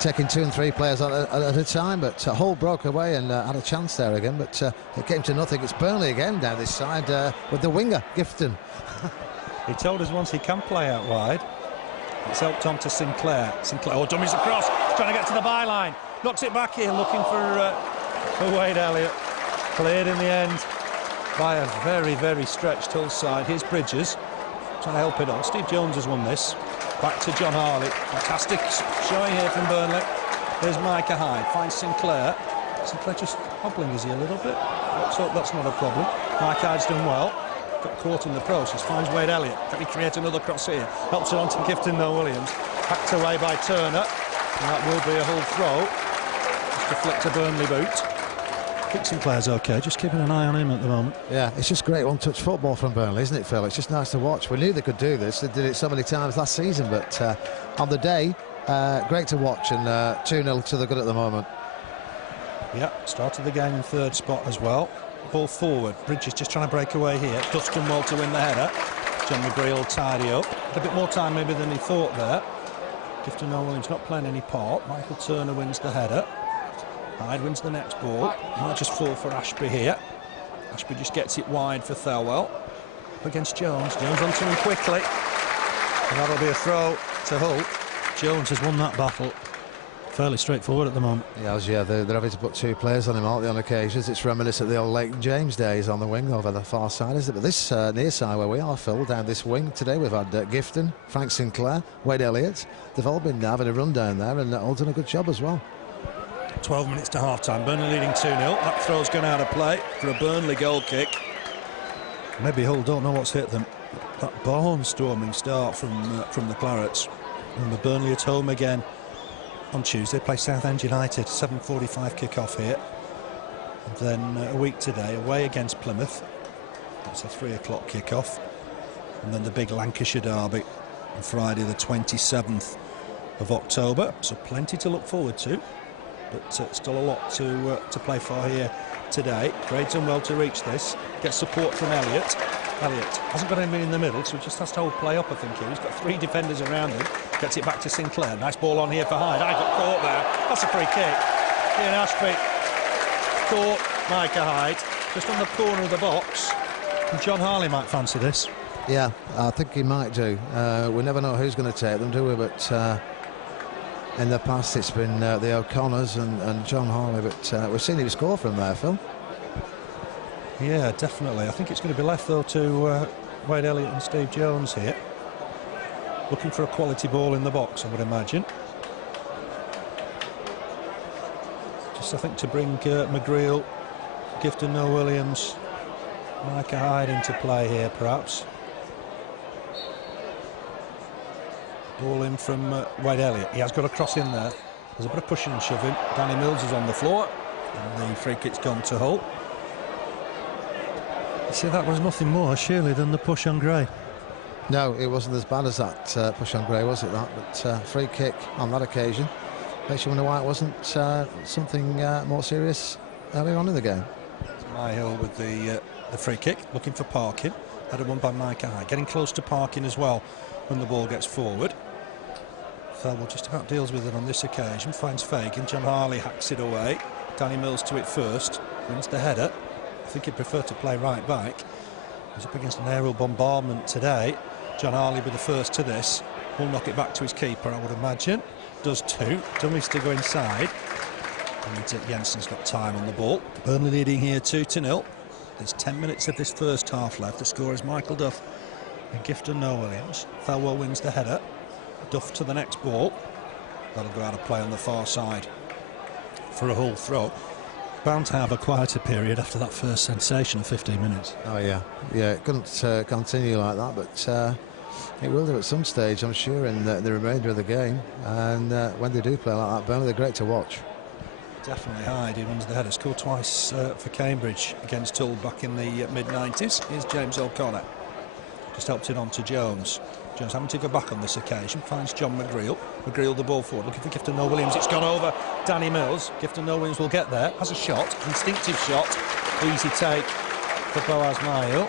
taking 2 and 3 players at a time. But Hull broke away and had a chance there again. But it came to nothing. It's Burnley again down this side with the winger, Gifton. He told us once he can play out wide. It's helped on to Sinclair. Sinclair, oh, dummies across. He's trying to get to the byline. Knocks it back here, looking for Wade Elliott. Cleared in the end by a very, very stretched Hull side. Here's Bridges trying to help it on. Steve Jones has won this. Back to John Harley. Fantastic showing here from Burnley. Here's Micah Hyde. Finds Sinclair. Sinclair just hobbling, is he, a little bit? Let's hope that's not a problem. Micah Hyde's done well. Got caught in the process. Finds Wade Elliott. Can he create another cross here? Helps it on to Gifton Noel-Williams. Hacked away by Turner. And that will be a Hull throw. Just a flick to Burnley boot. I think Sinclair's okay, just keeping an eye on him at the moment. Yeah, it's just great one-touch football from Burnley, isn't it, Phil? It's just nice to watch. We knew they could do this. They did it so many times last season, but on the day, great to watch, and 2-0 to the good at the moment. Yeah, started the game in 3rd spot as well. Ball forward. Bridges just trying to break away here. Dawson well to win the header. John McGreal tidy up. A bit more time maybe than he thought there. Gifton Noel-Williams not playing any part. Michael Turner wins the header. Hyde wins the next ball. Might just fall for Ashbee here. Ashbee just gets it wide for Thelwell. Up against Jones. Jones onto him quickly. And that'll be a throw to Hull. Jones has won that battle. Fairly straightforward at the moment. Yeah, they're having to put 2 players on him, aren't they, on occasions? It's reminiscent of the old Lake James days on the wing over the far side, isn't it? But this near side where we are, Phil, down this wing today, we've had Gifton, Frank Sinclair, Wade Elliott. They've all been having a run down there, and all done a good job as well. 12 minutes to half-time. Burnley leading 2-0. That throw's gone out of play for a Burnley goal kick. Maybe Hull don't know what's hit them. That barnstorming start from the Clarets. And the Burnley at home again on Tuesday. Play Southend United. 7:45 kick-off here. And then a week today, away against Plymouth. That's a 3 o'clock kick-off. And then the big Lancashire derby on Friday the 27th of October. So plenty to look forward to. But still a lot to play for here today. Grade's done well to reach this. Gets support from Elliott. Elliott hasn't got anybody in the middle, so he just has to hold play up, I think. He's got 3 defenders around him. Gets it back to Sinclair. Nice ball on here for Hyde. Hyde got caught there. That's a free kick. Ian Ashbee caught Micah Hyde just on the corner of the box. And John Harley might fancy this. Yeah, I think he might do. We never know who's going to take them, do we? But in the past it's been the O'Connors and John Harley, but we've seen him score from there, Phil. Yeah, definitely. I think it's going to be left though to Wade Elliott and Steve Jones here, looking for a quality ball in the box, I would imagine. Just I think to bring McGreal, Gifton Noel-Williams, Michael Hyde into play here perhaps. Ball in from Wade Elliott. He has got a cross in there. There's a bit of pushing and shoving. Danny Mills is on the floor, and the free kick's gone to Hull. You see, that was nothing more, surely, than the push on Gray. No, it wasn't as bad as that push on Gray, was it, that? But free kick on that occasion. Makes you wonder why it wasn't something more serious earlier on in the game. Myhill with the free kick, looking for Parkin. Headed one by Micah Hyde. Getting close to Parkin as well when the ball gets forward. Thelwell just about deals with it on this occasion. Finds Fagan. John Harley hacks it away. Danny Mills to it first. Wins the header. I think he'd prefer to play right back. He's up against an aerial bombardment today. John Harley with the first to this. Will knock it back to his keeper, I would imagine. Does too. Dummies to go inside. And Jensen's got time on the ball. Burnley leading here 2-0. There's 10 minutes of this first half left. The score is Michael Duff and Gifton Noel-Williams. Thelwell wins the header. Duff to the next ball. That'll go out of play on the far side for a Hull throw. Bound to have a quieter period after that first sensation of 15 minutes. Oh yeah, it couldn't continue like that, but it will do at some stage, I'm sure, in the remainder of the game. And when they do play like that, Burnley, they're great to watch. Definitely Hyde, he wins the header. Scored twice for Cambridge against Hull back in the mid-90s. Here's James O'Connor. Just helped it on to Jones. Jones having to go back on this occasion. Finds John McGreal. McGreal the ball forward, looking for Gifton Noel-Williams. It's gone over Danny Mills. Gifton Noel-Williams will get there. Has a shot. Instinctive shot. Easy take for Boaz Myhill.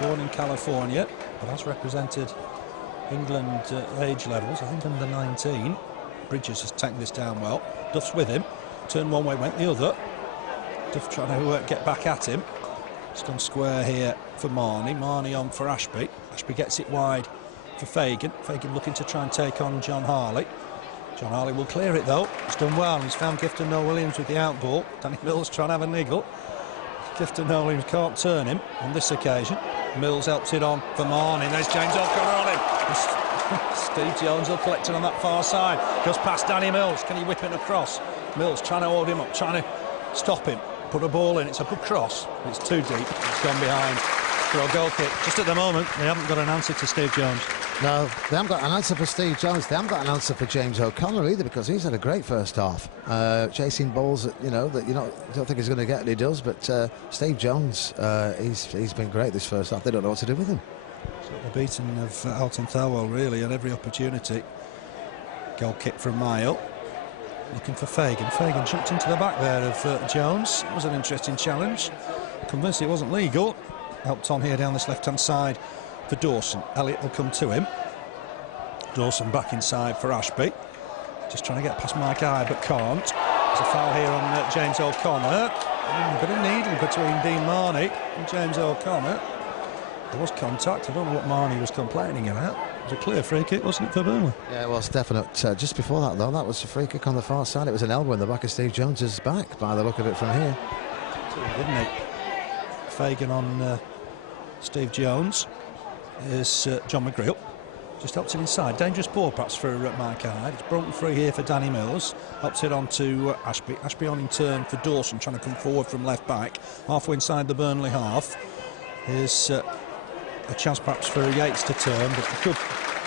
Born in California, but has represented England age levels. I think under 19. Bridges has taken this down well. Duff's with him. Turned one way, went the other. Duff trying to get back at him. It's gone square here for Marney. Marney on for Ashbee. Ashbee gets it wide for Fagan. Fagan looking to try and take on John Harley. John Harley will clear it though. He's done well. He's found Gifton Noel-Williams with the out ball. Danny Mills trying to have a niggle. Gifton Noel-Williams can't turn him on this occasion. Mills helps it on for Marney. There's James O'Connor on him. Steve Jones will collect it on that far side. Goes past Danny Mills. Can he whip it across? Mills trying to hold him up, trying to stop him. Put a ball in. It's a good cross. It's too deep. It's gone behind for a goal kick. Just at the moment, they haven't got an answer to Steve Jones. No, they haven't got an answer for Steve Jones. They haven't got an answer for James O'Connor either, because he's had a great first half. Chasing balls that, that you don't think he's going to get, and he does. But Steve Jones, he's been great this first half. They don't know what to do with him. So the beating of Alton Thelwell really at every opportunity. Goal kick from Myhill. Looking for Fagan. Fagan jumped into the back there of Jones. It was an interesting challenge. Convinced it wasn't legal. Helped on here down this left-hand side for Dawson. Elliott will come to him. Dawson back inside for Ashbee. Just trying to get past Mike Hyde, but can't. There's a foul here on James O'Connor. A bit of needle between Dean Marney and James O'Connor. There was contact. I don't know what Marney was complaining about. It was a clear free kick, wasn't it, for Burnley? Yeah, it was definite. Just before that, though, that was a free kick on the far side. It was an elbow in the back of Steve Jones's back, by the look of it from here. Didn't he? Fagan on Steve Jones. Here's John McGreal. Just helps it inside. Dangerous ball perhaps for Michael Hyde. It's broken free here for Danny Mills. Helps it on to Ashbee. Ashbee on in turn for Dawson, trying to come forward from left back. Halfway inside the Burnley half. Here's a chance perhaps for Yeates to turn, but a good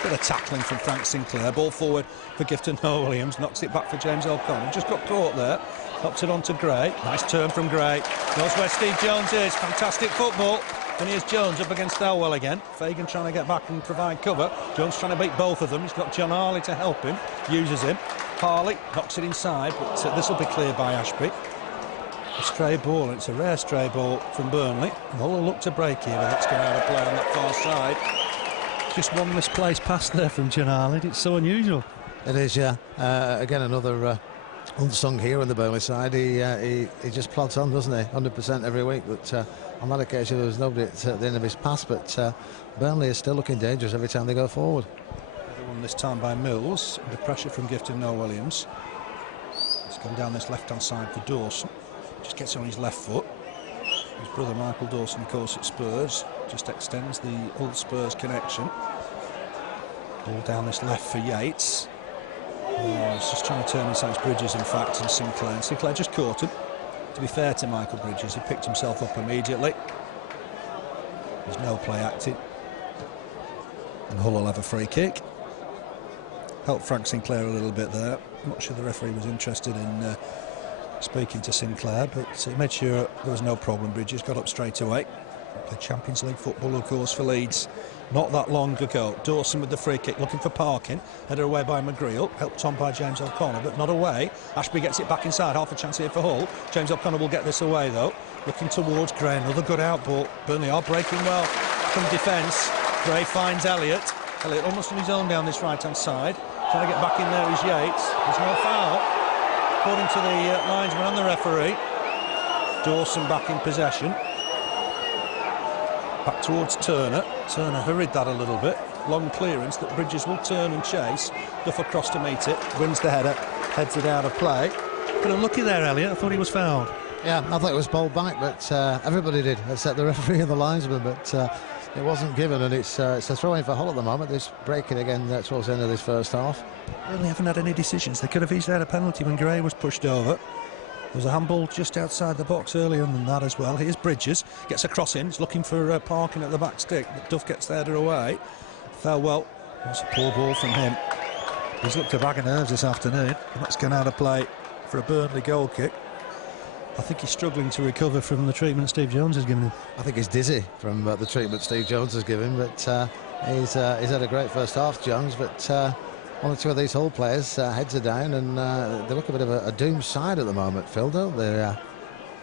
bit of tackling from Frank Sinclair. Ball forward for Gifton Noel-Williams. Knocks it back for James O'Connor. Just got caught there. Helps it on to Gray. Nice turn from Gray. Knows where Steve Jones is. Fantastic football. And here's Jones up against Thelwell again. Fagan trying to get back and provide cover. Jones trying to beat both of them. He's got John Harley to help him. Uses him. Harley knocks it inside, but this will be cleared by Ashbee. A stray ball, and it's a rare stray ball from Burnley. Hull will look to break here, but it's going out of play on that far side. Just one misplaced pass there from John Harley. It's so unusual. It is, yeah. Again, another unsung hero on the Burnley side. He just plods on, doesn't he? 100% every week, but on that occasion there was nobody at the end of his pass, but Burnley is still looking dangerous every time they go forward. Won this time by Mills, under pressure from Gifton Noel-Williams. He's gone down this left-hand side for Dawson. Just gets on his left foot. His brother Michael Dawson, of course, at Spurs, just extends the old Spurs connection. Ball down this left for Yeates. He's just trying to turn inside Bridges, in fact, and Sinclair. And Sinclair just caught him. To be fair to Michael Bridges, he picked himself up immediately. There's no play acting. And Hull will have a free kick. Helped Frank Sinclair a little bit there. I'm not sure the referee was interested in speaking to Sinclair, but he made sure there was no problem. Bridges got up straight away. Played Champions League football, of course, for Leeds not that long ago. Dawson with the free kick, looking for Parkin. Headed away by McGreal, helped on by James O'Connor, but not away. Ashbee gets it back inside, half a chance here for Hull. James O'Connor will get this away, though. Looking towards Gray, another good out ball. Burnley are breaking well from defence. Gray finds Elliott. Elliott almost on his own down this right-hand side. Trying to get back in there is Yeates. There's no foul, according to the linesman and the referee. Dawson back in possession. Back towards Turner. Turner hurried that a little bit. Long clearance that Bridges will turn and chase. Duff across to meet it. Wins the header. Heads it out of play. But unlucky there, Elliott. I thought he was fouled. Yeah, I thought it was bowled back, but everybody did, except the referee and the linesman. But it wasn't given, and it's a throw-in for Hull at the moment. This breaking again towards the end of this first half. Really haven't had any decisions. They could have easily had a penalty when Gray was pushed over. There was a handball just outside the box earlier than that as well. Here's Bridges, gets a cross in. He's looking for Parkin at the back stick, but Duff gets the header away. Thelwell, that's a poor ball from him. He's looked a bag of nerves this afternoon, and that's gone out of play for a Burnley goal kick. I think he's struggling to recover from the treatment Steve Jones has given him. I think he's dizzy from the treatment Steve Jones has given him, but he's had a great first half, Jones, but one or two of these Hull players heads are down, and they look a bit of a doomed side at the moment, Phil, don't they?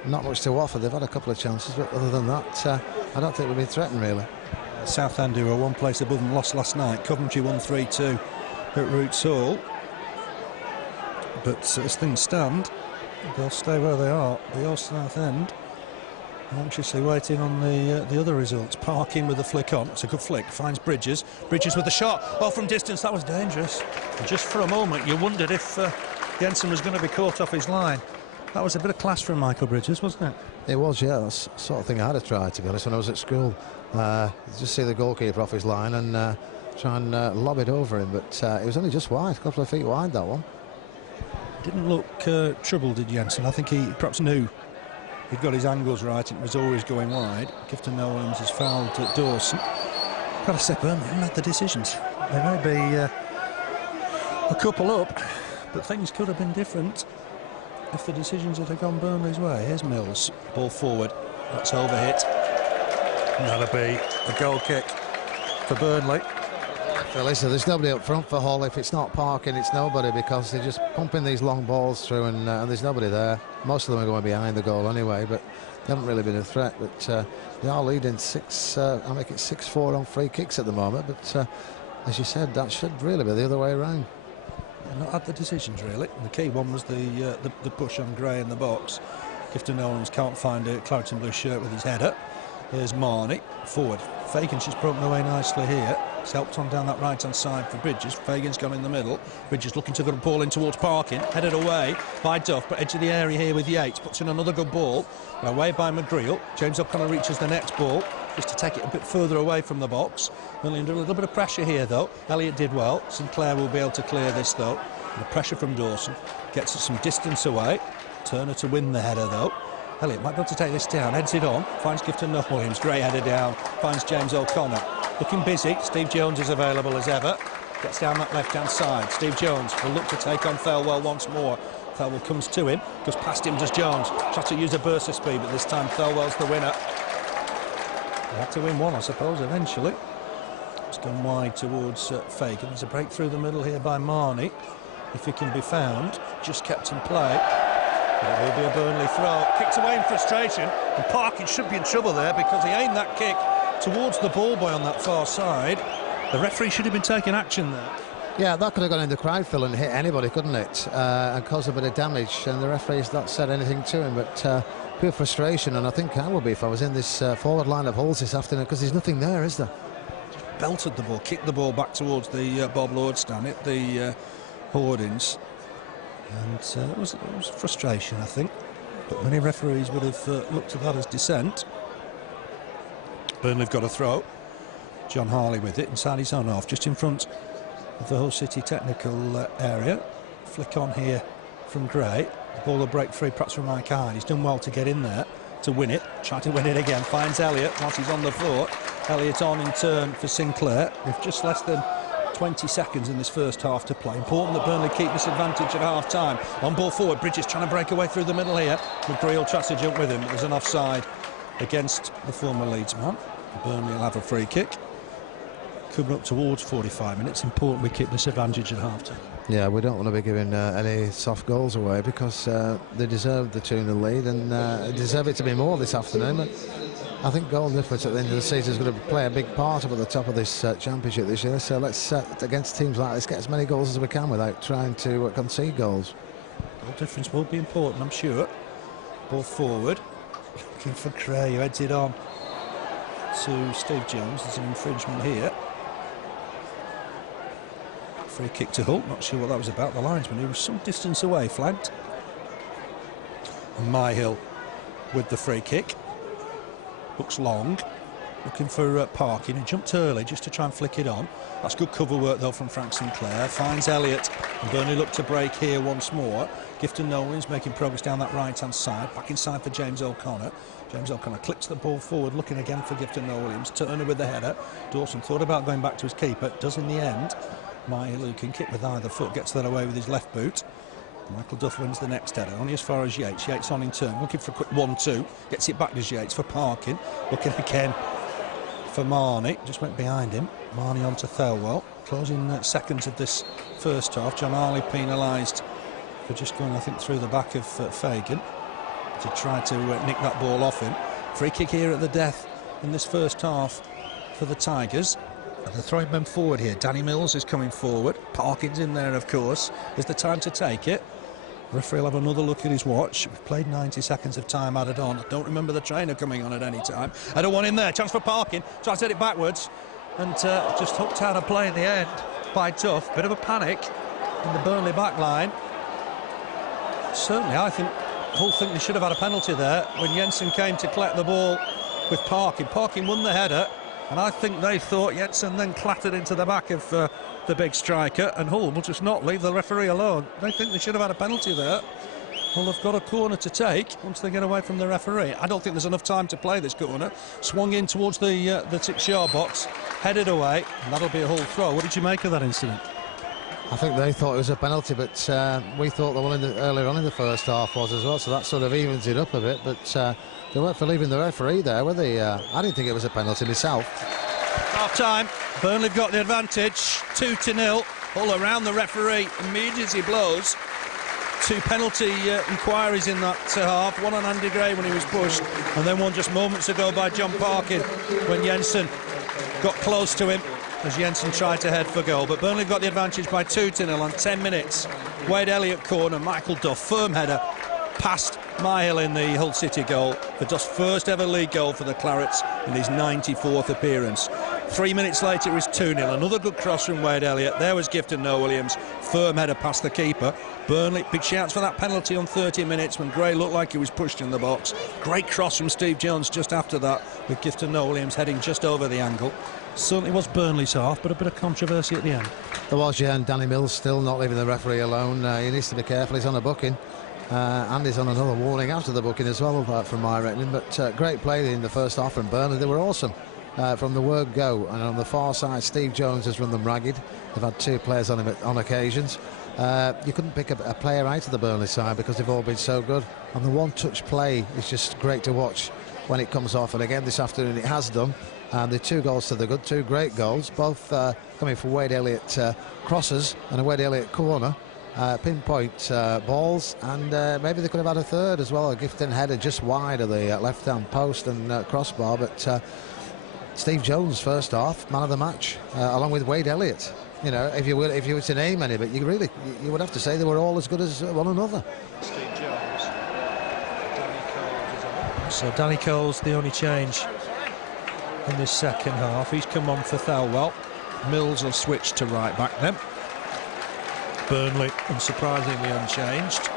Not much to offer. They've had a couple of chances, but other than that, I don't think we've been threatened, really. Southend, who are one place above them, lost last night. Coventry won 3-2 at Roots Hall. But as things stand, they'll stay where they are. The Old Southend anxiously waiting on the other results. Parkin with the flick on. It's a good flick. Finds Bridges. Bridges with the shot. Oh, from distance, that was dangerous. And just for a moment, you wondered if Jensen was going to be caught off his line. That was a bit of class from Michael Bridges, wasn't it? It was, yeah. That's the sort of thing I'd have tried, to be honest, when I was at school. Just see the goalkeeper off his line and try and lob it over him. But it was only just wide, a couple of feet wide, that one. Didn't look troubled, did Jensen? I think he perhaps knew he'd got his angles right. It was always going wide. Gifton Noel-Williams has fouled at Dawson. Got to say, Burnley haven't had the decisions. They may be a couple up, but things could have been different if the decisions had gone Burnley's way. Here's Mills, ball forward. That's overhit. And that'll be a goal kick for Burnley. Well, listen, there's nobody up front for Hull. If it's not Parkin, it's nobody, because they're just pumping these long balls through, and there's nobody there. Most of them are going behind the goal anyway, but they haven't really been a threat. But they are leading 6-4 on free kicks at the moment. But as you said, that should really be the other way around. not had the decisions really. The key one was the push on Gray in the box. Gifton Noel-Williams can't find a Clarets and blue shirt with his header. Here's Marney forward. Fagan's just broken away nicely here. He's helped on down that right hand side for Bridges. Fagan's gone in the middle. Bridges looking to get a ball in towards Parkin. Headed away by Duff, but edge of the area here with Yeates. Puts in another good ball. Away by McGreal. James O'Connor reaches the next ball just to take it a bit further away from the box. Burnley under a little bit of pressure here though. Elliott did well. Sinclair will be able to clear this though. The pressure from Dawson gets it some distance away. Turner to win the header though. Elliott might be able to take this down, heads it on, finds Gifton Noel-Williams, great header down, finds James O'Connor. Looking busy, Steve Jones is available as ever, gets down that left-hand side. Steve Jones will look to take on Thelwell once more. Thelwell comes to him, goes past him, does Jones. Tries to use a burst of speed, but this time Thelwell's the winner. They have to win one, I suppose, eventually. It's gone wide towards Fagan. There's a break through the middle here by Marney, if he can be found. Just kept in play. It will be a Burnley throw. Kicked away in frustration, and Parkin should be in trouble there because he aimed that kick towards the ball boy on that far side. The referee should have been taking action there. Yeah, that could have gone in the crowd, Phil, and hit anybody, couldn't it? And caused a bit of damage, and the referee's not said anything to him, but pure frustration, and I think I would be if I was in this forward line of holes this afternoon, because there's nothing there, is there? Just belted the ball, kicked the ball back towards the Bob Lord stand, hit the hoardings. And it was frustration, I think, but many referees would have looked at that as dissent. Burnley have got a throw. John Harley with it inside his own half, just in front of the Hull City technical area. Flick on here from Gray. The ball will break free, perhaps from Mike Hyde. He's done well to get in there to win it. Try to win it again. Finds Elliott once he's on the foot. Elliott on in turn for Sinclair. With just less than 20 seconds in this first half to play. Important that Burnley keep this advantage at half time. On ball forward, Bridges trying to break away through the middle here. McGreal tries to jump with him. There's an offside against the former Leeds man. Burnley will have a free kick. Coming up towards 45 minutes. Important we keep this advantage at half time. Yeah, we don't want to be giving any soft goals away, because they deserve the 2-0 lead, and they deserve it to be more this afternoon. But I think goal difference at the end of the season is going to play a big part at the top of this championship this year. So let's, against teams like this, get as many goals as we can without trying to concede goals. Goal difference will be important, I'm sure. Ball forward, looking for Gray, who heads it on to Steve Jones. There's an infringement here. Free kick to Hull, not sure what that was about. The linesman, who was some distance away, flagged. And Myhill with the free kick. Looks long, looking for Parkin, who jumped early just to try and flick it on. That's good cover work though from Frank Sinclair. Finds Elliott, and Burnley look to break here once more. Gifton Noel-Williams making progress down that right hand side, back inside for James O'Connor. James O'Connor clicks the ball forward, looking again for Gifton Noel-Williams. Turner with the header. Dawson thought about going back to his keeper, does in the end. Myhill, who can kick with either foot, gets that away with his left boot. Michael Duff wins the next header, only as far as Yeates. Yeates on in turn, looking for a quick 1-2. Gets it back to Yeates for Parkin. Looking again for Marney. Just went behind him. Marney on to Thelwell. Closing seconds of this first half. John Harley penalised for just going, I think, through the back of Fagan to try to nick that ball off him. Free kick here at the death in this first half for the Tigers. And they're throwing men forward here. Danny Mills is coming forward. Parkin's in there, of course. Is the time to take it? The referee will have another look at his watch. We've played 90 seconds of time added on. I don't remember the trainer coming on at any time. I don't want in there. Chance for Parkin. Tries to hit it backwards. And just hooked out of play in the end by Duff. Bit of a panic in the Burnley back line. Certainly, I think Hull think they should have had a penalty there when Jensen came to collect the ball with Parkin. Parkin won the header. And I think they thought Jensen then clattered into the back of the big striker, and Hull will just not leave the referee alone. They think they should have had a penalty there. Hull have got a corner to take once they get away from the referee. I don't think there's enough time to play this corner. Swung in towards the 6-yard box, headed away, and that'll be a Hull throw. What did you make of that incident? I think they thought it was a penalty, but we thought the one earlier on in the first half was as well, so that sort of evens it up a bit. But they weren't for leaving the referee there, were they? I didn't think it was a penalty myself. Half time, Burnley have got the advantage, 2-0. Hull around the referee immediately as he blows. 2 penalty inquiries in that half, one on Andy Gray when he was pushed, and then one just moments ago by John Parkin when Jensen got close to him as Jensen tried to head for goal, but Burnley got the advantage by 2-0 on 10 minutes. Wade Elliott corner, Michael Duff, firm header, past Myhill in the Hull City goal for Duff's first ever league goal for the Clarets in his 94th appearance. 3 minutes later it was 2-0, another good cross from Wade Elliott. There was Gifton Noel-Williams, firm header past the keeper. Burnley, big shouts for that penalty on 30 minutes when Gray looked like he was pushed in the box. Great cross from Steve Jones just after that, with Gifton Noel-Williams heading just over the angle. Certainly was Burnley's half, but a bit of controversy at the end. There was, yeah, and Danny Mills still not leaving the referee alone. He needs to be careful, he's on a booking. And he's on another warning after the booking as well, from my reckoning. But great play in the first half from Burnley. They were awesome from the word go. And on the far side, Steve Jones has run them ragged. They've had 2 players on him on occasions. You couldn't pick a player out of the Burnley side because they've all been so good. And the one-touch play is just great to watch when it comes off. And again, this afternoon it has done. And the 2 goals to the good, 2 great goals, both coming from Wade Elliott crosses and a Wade Elliott corner. Pinpoint balls, and maybe they could have had a third as well. A Gifton header just wide of the left-hand post and crossbar. But Steve Jones, first half, man of the match, along with Wade Elliott. You know, if you were to name any, but you would have to say they were all as good as one another. Steve Jones, Danny Coles is on. So Danny Coles, the only change in this second half. He's come on for Thelwell. Mills will switch to right back then. Burnley, unsurprisingly unchanged,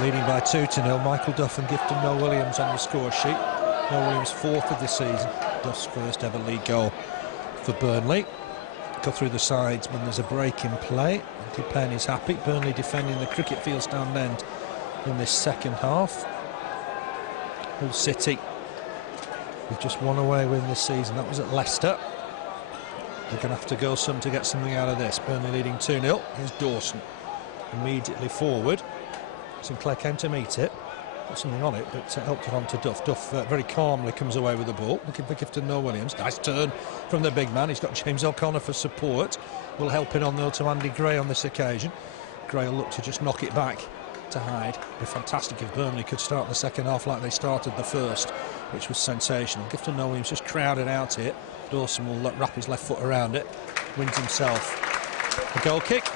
leading by 2-0. Michael Duff and Gifton Noel-Williams on the score sheet. Noel-Williams 4th of the season, Duff's first ever league goal for Burnley. Go through the sides when there's a break in play. Penn is happy. Burnley defending the cricket field stand end in this second half. Hull City, with just 1 away win this season. That was at Leicester. They're going to have to go some to get something out of this. Burnley leading 2-0. Here's Dawson immediately forward. Sinclair came to meet it, put something on it, but helped it on to Duff. Duff very calmly comes away with the ball, looking for Gifton Noel-Williams. Nice turn from the big man. He's got James O'Connor for support. Will help it on though to Andy Gray on this occasion. Gray will look to just knock it back to Hyde. It'd be fantastic if Burnley could start the second half like they started the first, which was sensational. Gifton Noel-Williams just crowded out here. Dawson will wrap his left foot around it, wins himself a goal kick.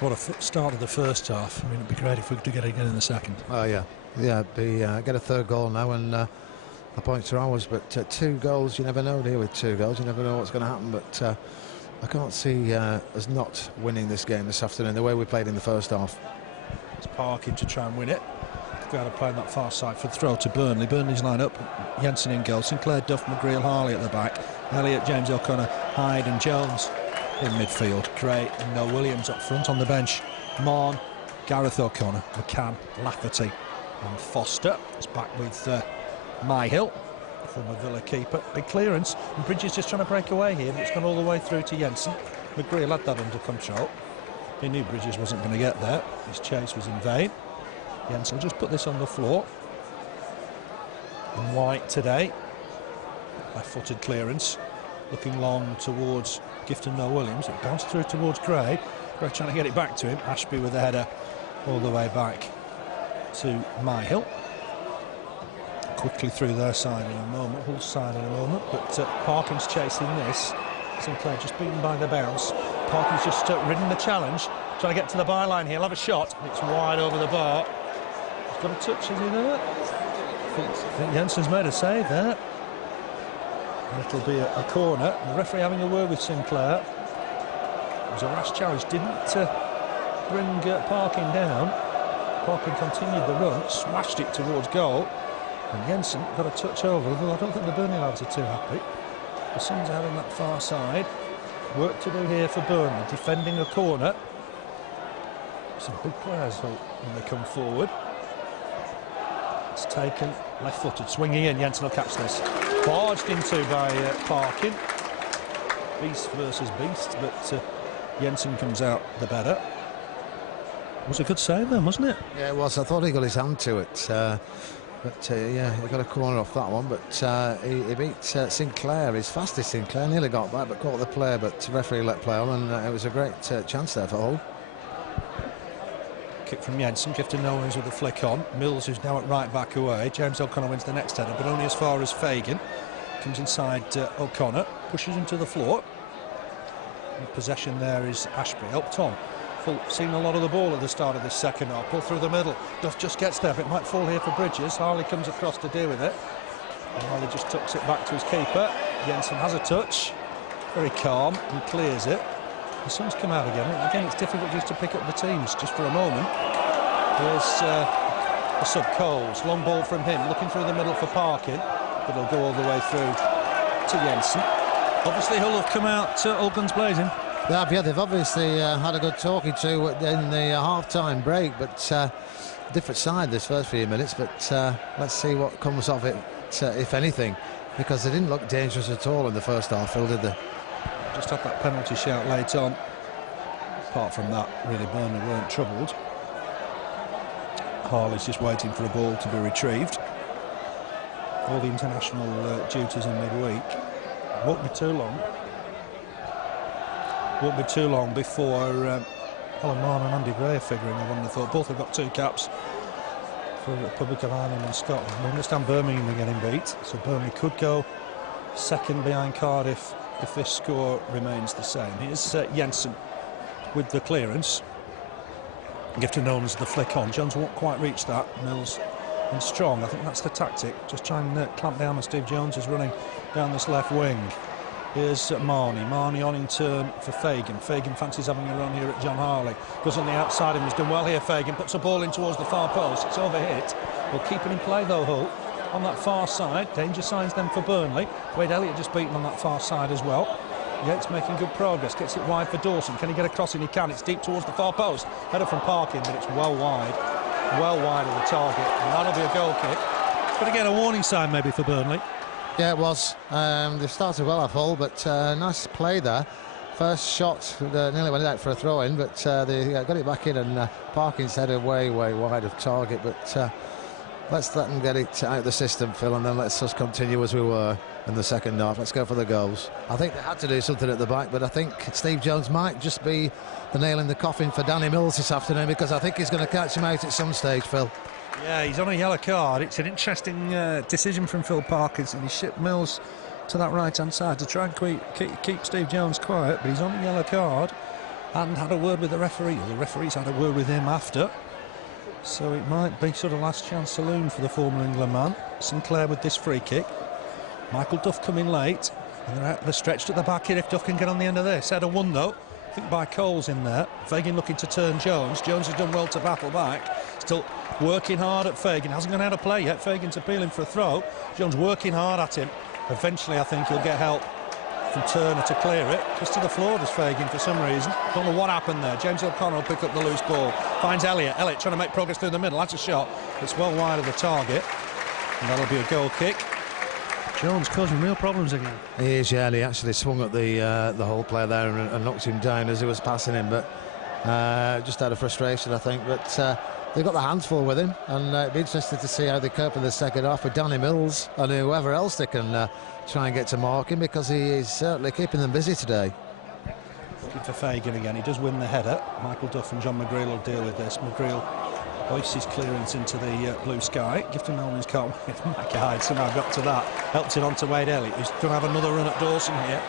What a start of the first half. I mean, it'd be great if we could get it again in the second. Oh yeah, get a third goal now, and the points are ours. But 2 goals, you never know, dear. With 2 goals, you never know what's going to happen. But I can't see us not winning this game this afternoon the way we played in the first half. It's Parkin to try and win it. Go out and play on that far side for the throw to Burnley. Burnley's line up: Jensen in goal, Sinclair, Duff, McGreal, Harley at the back, Elliott, James O'Connor, Hyde and Jones in midfield. Gray and Noel-Williams up front. On the bench, Marney, Gareth O'Connor, McCann, Lafferty and Foster. It's back with Myhill, former Villa keeper. Big clearance, and Bridges just trying to break away here, but it's gone all the way through to Jensen. McGreal had that under control. He knew Bridges wasn't going to get there. His chase was in vain. Jensen will just put this on the floor. In white today. Left-footed clearance. Looking long towards Gifton Noel-Williams. It bounced through towards Gray. Gray trying to get it back to him. Ashbee with the header all the way back to Myhill. Quickly through their side in a moment. Hull's side in a moment. But Parkin's chasing this. Sinclair just beaten by the bounce. Parkin's just ridden the challenge. Trying to get to the byline here. He'll have a shot. It's wide over the bar. He's got a touch, is he there? I think Jensen's made a save there. It'll be a corner. The referee having a word with Sinclair. It was a rash challenge. Didn't bring Parkin down. Parkin continued the run, smashed it towards goal. And Jensen got a touch over, although I don't think the Burnley lads are too happy. The Suns out on that far side. Work to do here for Burnley, defending a corner. Some big players when they come forward. It's taken, left-footed, swinging in. Jensen will catch this. Barged into by Parkin. Beast versus beast, but Jensen comes out the better. It was a good save then, wasn't it? Yeah, it was. I thought he got his hand to it. But yeah, he got a corner off that one. But he beat Sinclair. His fastest Sinclair. Nearly got back, but caught the player. But the referee let play on, and it was a great chance there for Hull. Kick from Jensen. Gifton Noel-Williams with the flick on. Mills, who's now at right back away. James O'Connor wins the next header, but only as far as Fagan. Comes inside O'Connor. pushes him to the floor. And possession there is Ashbee, helped on. Seen a lot of the ball at the start of this second half. Pull through the middle. Duff just gets there, but it might fall here for Bridges. Harley comes across to deal with it. And Harley just tucks it back to his keeper. Jensen has a touch. Very calm and clears it. The sun's come out again. Again, it's difficult just to pick up the teams just for a moment. Here's the sub Coles. Long ball from him, looking through the middle for Parkin. But it'll go all the way through to Jensen. Obviously, Hull have come out all guns blazing. Yeah, they've obviously had a good talking to in the half-time break, but different side this first few minutes. But let's see what comes of it, if anything, because they didn't look dangerous at all in the first half, Phil, did they? Just had that penalty shout late on. Apart from that, really, Burnley weren't troubled. Harley's just waiting for a ball to be retrieved. All the international duties in midweek. Won't be too long. Won't be too long before Alan Marney and Andy Gray are figuring. I wouldn't have thought. Both have got 2 caps for the Republic of Ireland and Scotland. I understand Birmingham are getting beat, so Burnley could go second behind Cardiff if this score remains the same. Here's Jensen with the clearance. Gifton Noel-Williams the flick on. Jones won't quite reach that. Mills and Strong. I think that's the tactic. Just trying to clamp down on Steve Jones is running down this left wing. Here's Marney. Marney on in turn for Fagan. Fagan fancies having a run here at John Harley. Goes on the outside and has done well here. Fagan puts a ball in towards the far post. It's overhit. We'll keep it in play though, Hull. On that far side. Danger signs then for Burnley. Wade Elliott just beaten on that far side as well. Yates making good progress. Gets it wide for Dawson. Can he get across? And he can. It's deep towards the far post. Header from Parkin, but it's well wide. Well wide of the target. And that'll be a goal kick. But again, a warning sign maybe for Burnley. Yeah, it was. They started well at Hull, but nice play there. First shot nearly went out for a throw-in, but they got it back in, and Parkin's headed way wide of target. But let's let them get it out of the system, Phil, and then let's just continue as we were in the second half. Let's go for the goals. I think they had to do something at the back, but I think Steve Jones might just be the nail in the coffin for Danny Mills this afternoon, because I think he's going to catch him out at some stage, Phil. Yeah, he's on a yellow card. It's an interesting decision from Phil Parkinson. He shipped Mills to that right-hand side to try and keep Steve Jones quiet, but he's on a yellow card and had a word with the referee. The referee's had a word with him after. So it might be sort of last chance saloon for the former England man. Sinclair with this free kick. Michael Duff coming late. And they're stretched at the back here if Duff can get on the end of this. Header won though. I think by Coles in there. Fagan looking to turn Jones. Jones has done well to battle back. Still working hard at Fagan. Hasn't gone out of play yet. Fagan's appealing for a throw. Jones working hard at him. Eventually I think he'll get help from Turner to clear it. Just to the floor does Fagan for some reason. Don't know what happened there. James O'Connor will pick up the loose ball. Finds Elliott. Elliott trying to make progress through the middle. That's a shot. It's well wide of the target. And that'll be a goal kick. Jones causing real problems again. He is, yeah, and he actually swung at the whole player there and knocked him down as he was passing him, but just out of frustration, I think. But they've got the hands full with him, and it'd be interesting to see how they cope in the second half with Danny Mills and whoever else they can try and get to mark him, because he is certainly keeping them busy today. Looking for Fagan again. He does win the header. Michael Duff and John McGreal will deal with this. McGreal hoists his clearance into the blue sky. Gifton Noel-Williams can't wait. Michael Hyde somehow got to that. Helped it on to Wade Elliott, who's going to have another run at Dawson here.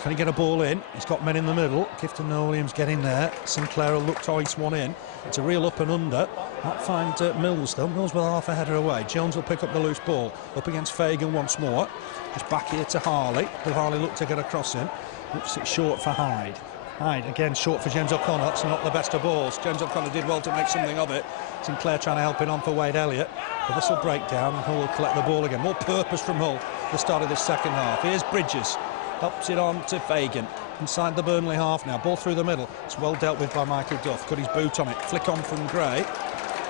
Can he get a ball in? He's got men in the middle. Gifton Noel-Williams getting there. Sinclair will look to hoist one in. It's a real up and under. Might find Mills though. Mills with half a header away. Jones will pick up the loose ball. Up against Fagan once more. Just back here to Harley. Will Harley look to get across him? Looks it short for Hyde. Hyde again short for James O'Connor. That's not the best of balls. James O'Connor did well to make something of it. Sinclair trying to help it on for Wade Elliott. But this will break down and Hull will collect the ball again. More purpose from Hull at the start of this second half. Here's Bridges. Helps it on to Fagan. Inside the Burnley half now. Ball through the middle. It's well dealt with by Michael Duff. Got his boot on it. Flick on from Gray.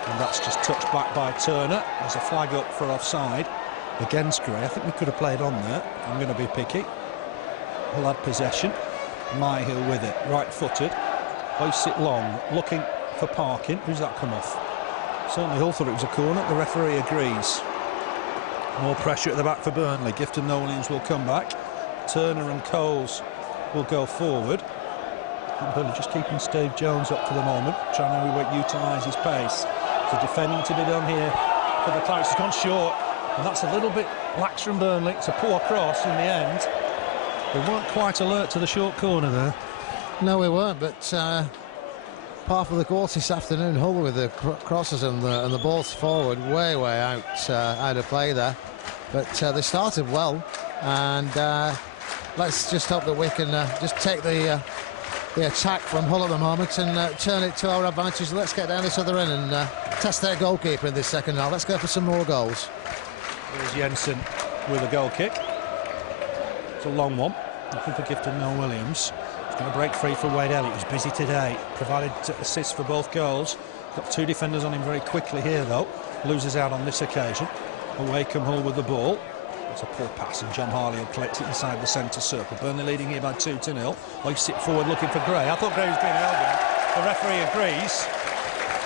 And that's just touched back by Turner. There's a flag up for offside against Gray. I think we could have played on there. I'm going to be picky. Hull had possession. Myhill with it. Right-footed. Hoists it long. Looking for Parkin. Who's that come off? Certainly Hull thought it was a corner. The referee agrees. More pressure at the back for Burnley. Gifton Noel-Williams will come back. Turner and Coles will go forward. And Burnley just keeping Steve Jones up for the moment, trying to utilise his pace. So defending to be done here for the Clarets. It's gone short, and that's a little bit lax from Burnley. It's a poor cross in the end. They weren't quite alert to the short corner there. No, we weren't, but part of the course this afternoon, Hull with the crosses and the balls forward, way out of play there. But they started well, and let's just hope that we can just take the attack from Hull at the moment and turn it to our advantage. Let's get down this other end and test their goalkeeper in this second half. Let's go for some more goals. There's Jensen with a goal kick. It's a long one. Looking for Gifton Noel-Williams. He's going to break free for Wade Elliott, who's busy today. Provided assists for both goals. Got two defenders on him very quickly here, though. Loses out on this occasion. Away come Hull with the ball. It's a poor pass, and John Harley will collect it inside the centre circle. Burnley leading here by 2-0. Hoists it forward looking for Gray. I thought Gray was being held there. The referee agrees.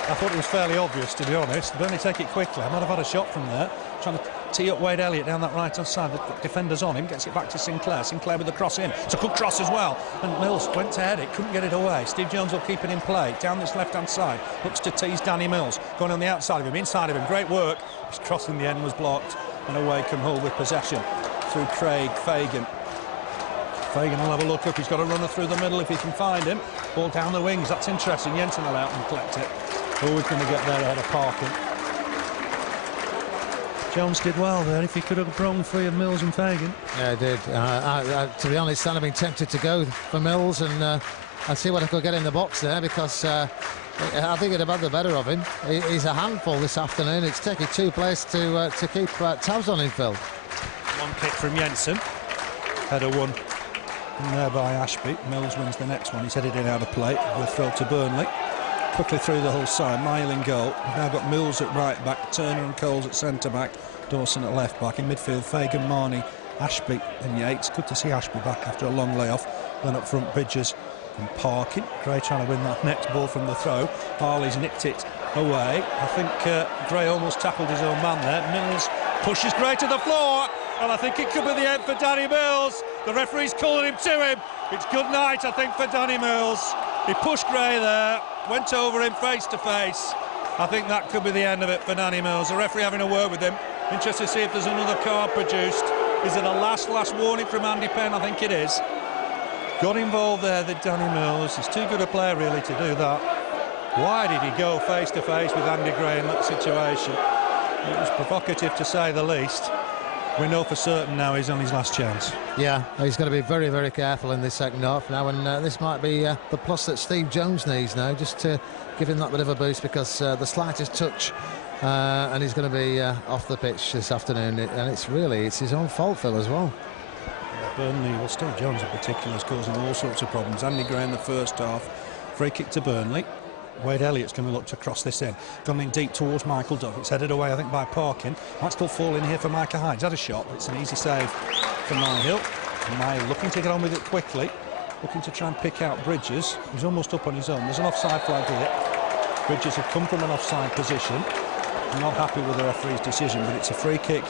I thought it was fairly obvious, to be honest. Burnley take it quickly. I might have had a shot from there. Trying to tee up Wade Elliott down that right-hand side. The defender's on him, gets it back to Sinclair. Sinclair with the cross in. It's a good cross as well. And Mills went to head it, couldn't get it away. Steve Jones will keep it in play. Down this left-hand side. Looks to tease Danny Mills. Going on the outside of him, inside of him. Great work. His cross in the end was blocked. And away come Hull with possession. Through Craig, Fagan. Fagan will have a look up. He's got a runner through the middle if he can find him. Ball down the wings. That's interesting. Jensen will out and collect it. Always going to get there ahead of Parkin. Jones did well there if he could have broken free of Mills and Fagan. Yeah, I did. To be honest, I'd have been tempted to go for Mills and see what I could get in the box there, because I think it'd have had the better of him. He's a handful this afternoon. It's taking two players to keep tabs on him, Phil. One kick from Jensen. Header one from there by Ashbee. Mills wins the next one. He's headed in out of play. We'll throw to Burnley. Quickly through the whole side. Myhill in goal. We've now got Mills at right back, Turner and Coles at centre back, Dawson at left back. In midfield, Fagan, Marney, Ashbee and Yeates. Good to see Ashbee back after a long layoff. Then up front, Bridges and Parkin. Gray trying to win that next ball from the throw. Harley's nicked it away. I think Gray almost tackled his own man there. Mills pushes Gray to the floor, and I think it could be the end for Danny Mills. The referee's calling him to him. It's good night, I think, for Danny Mills. He pushed Gray there, went over him face to face. I think that could be the end of it for Danny Mills. The referee having a word with him. Interested to see if there's another card produced. Is it a last warning from Andy Penn? I think it is. Got involved there, the Danny Mills. He's too good a player, really, to do that. Why did he go face to face with Andy Gray in that situation? It was provocative, to say the least. We know for certain now he's on his last chance. Yeah, he's got to be very, very careful in this second half now, and this might be the plus that Steve Jones needs now, just to give him that bit of a boost, because the slightest touch and he's going to be off the pitch this afternoon, and it's his own fault, Phil, as well. Yeah, Burnley, well, Steve Jones in particular is causing all sorts of problems. Andy Gray in the first half, free kick to Burnley. Wade Elliott's going to look to cross this in. Gone in deep towards Michael Duff. It's headed away, I think, by Parkin. Might still fall in here for Micah Hyde. He's had a shot, but it's an easy save for Myhill. Myhill looking to get on with it quickly. Looking to try and pick out Bridges. He's almost up on his own. There's an offside flag here. Bridges have come from an offside position. I'm not happy with the referee's decision, but it's a free kick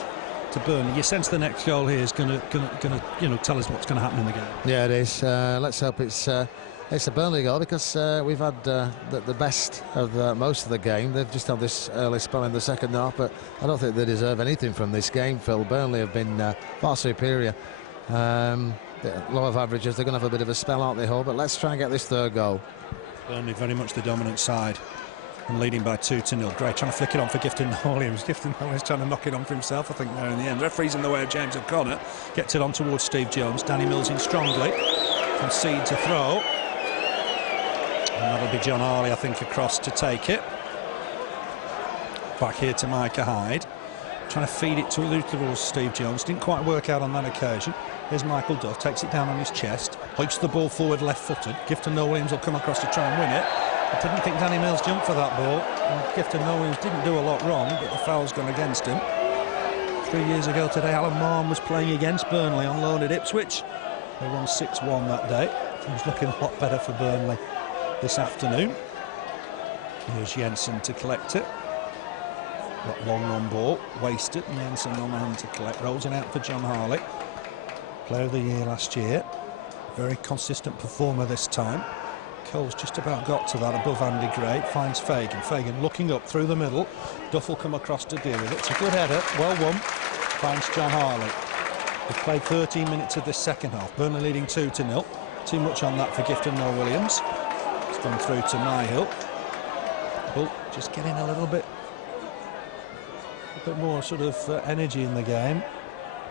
to Burnley. You sense the next goal here is going to tell us what's going to happen in the game. Yeah, it is. Let's hope it's a Burnley goal, because we've had the best of most of the game. They've just had this early spell in the second half, but I don't think they deserve anything from this game, Phil. Burnley have been far superior. Low of averages, they're going to have a bit of a spell, aren't they, Hull? But let's try and get this third goal. Burnley very much the dominant side and leading by 2-0. Gray trying to flick it on for Gifton Noel-Williams. Gifton Noel-Williams trying to knock it on for himself, I think, there in the end. Referee's in the way of James O'Connor. Gets it on towards Steve Jones. Danny Mills in strongly. Concedes a throw. And that'll be John Harley, I think, across to take it. Back here to Micah Hyde. Trying to feed it towards Steve Jones. Didn't quite work out on that occasion. Here's Michael Duff. Takes it down on his chest. Hoists the ball forward left-footed. Gifton Noel-Williams will come across to try and win it. I didn't think Danny Mills jumped for that ball. And Gifton Noel-Williams didn't do a lot wrong, but the foul's gone against him. 3 years ago today, Alan Marn was playing against Burnley on loan at Ipswich. They won 6-1 that day. It was looking a lot better for Burnley this afternoon. Here's Jensen to collect it. That long run ball, wasted, and Jensen on hand to collect. Rolls it out for John Harley. Player of the year last year. Very consistent performer this time. Cole's just about got to that above Andy Gray. Finds Fagan. Fagan looking up through the middle. Duff will come across to deal with it. It's a good header, well won. Finds John Harley. We've played 13 minutes of this second half. Burnley leading 2-0. Too much on that for Gifton Noel-Williams. It's gone through to Myhill. Hull just getting a little bit more sort of energy in the game.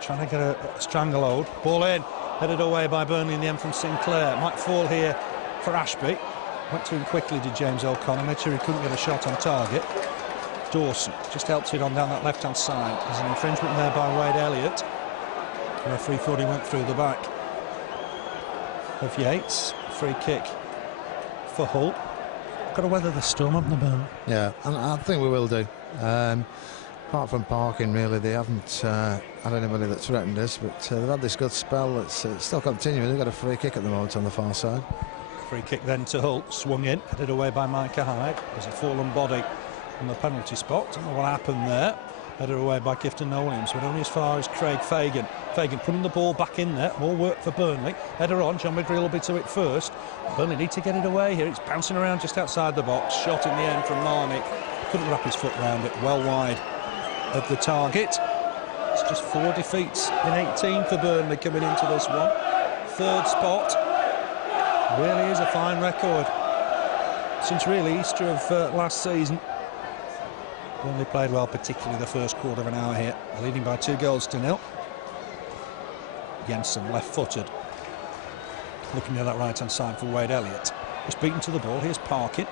Trying to get a stranglehold. Ball in. Headed away by Burnley in the end from Sinclair. Might fall here for Ashbee. Went to him quickly, did James O'Connor. Made sure he couldn't get a shot on target. Dawson just helps it on down that left-hand side. There's an infringement there by Wade Elliott. The referee thought he went through the back of Yeates. Free kick for Hull. Got to weather the storm, haven't they, Burnley? Yeah, and I think we will do. Apart from Parkin, really, they haven't had anybody that threatened us, but they've had this good spell that's still continuing. They've got a free kick at the moment on the far side. Free kick then to Hull, swung in, headed away by Michael Hyde. There's a fallen body on the penalty spot. Don't know what happened there. Headed away by Gifton Noel-Williams, but only as far as Craig Fagan. Fagan putting the ball back in there. More work for Burnley. Header on. John McGreal will be to it first. Burnley need to get it away here. It's bouncing around just outside the box. Shot in the end from Marney. Couldn't wrap his foot round it. Well wide of the target. It's just 4 defeats in 18 for Burnley coming into this one. 3rd spot. Really is a fine record since really Easter of last season. Burnley played well, particularly the first quarter of an hour here. They're leading by 2-0. Jensen left-footed. Looking near that right-hand side for Wade Elliott. He's beaten to the ball. Here's Parkin.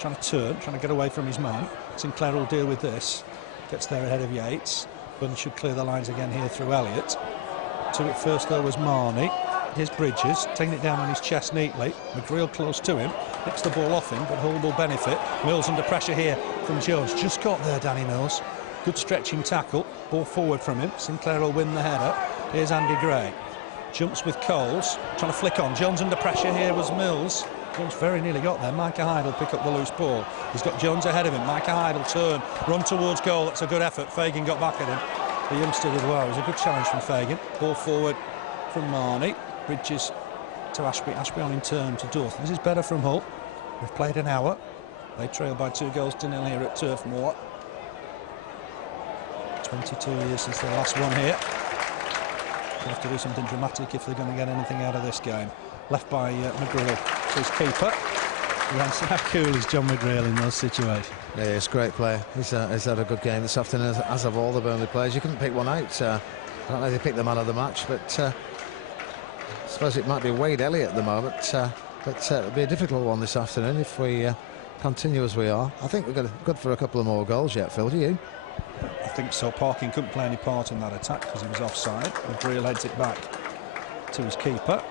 Trying to turn, trying to get away from his man. Sinclair will deal with this. Gets there ahead of Yeates. Burnley should clear the lines again here through Elliott. To it first, though, was Marney. Here's Bridges, taking it down on his chest neatly. McGreal close to him. Nicks the ball off him, but Hull will benefit. Mills under pressure here from Jones. Just got there, Danny Mills. Good stretching tackle. Ball forward from him. Sinclair will win the header. Here's Andy Gray. Jumps with Coles. Trying to flick on. Jones under pressure here was Mills. Jones very nearly got there. Michael Hyde will pick up the loose ball. He's got Jones ahead of him. Michael Hyde will turn. Run towards goal. That's a good effort. Fagan got back at him. The youngster did well. It was a good challenge from Fagan. Ball forward from Marney. Bridges to Ashbee. Ashbee on in turn to Dawson. This is better from Hull. We've played an hour. They trail by 2-0 here at Turf Moor. 22 years since their last one here. They have to do something dramatic if they're going to get anything out of this game. Left by McGreal to his keeper. How cool is John McGreal in those situations? Yeah, he's a great player. He's had a good game this afternoon, as have all the Burnley players. You couldn't pick one out. I don't know if they picked the man of the match, but I suppose it might be Wade Elliott at the moment. But it'll be a difficult one this afternoon if we continue as we are. I think we're good for a couple of more goals yet, Phil. Do you? I think so. Parkin couldn't play any part in that attack because he was offside. McGreal heads it back to his keeper.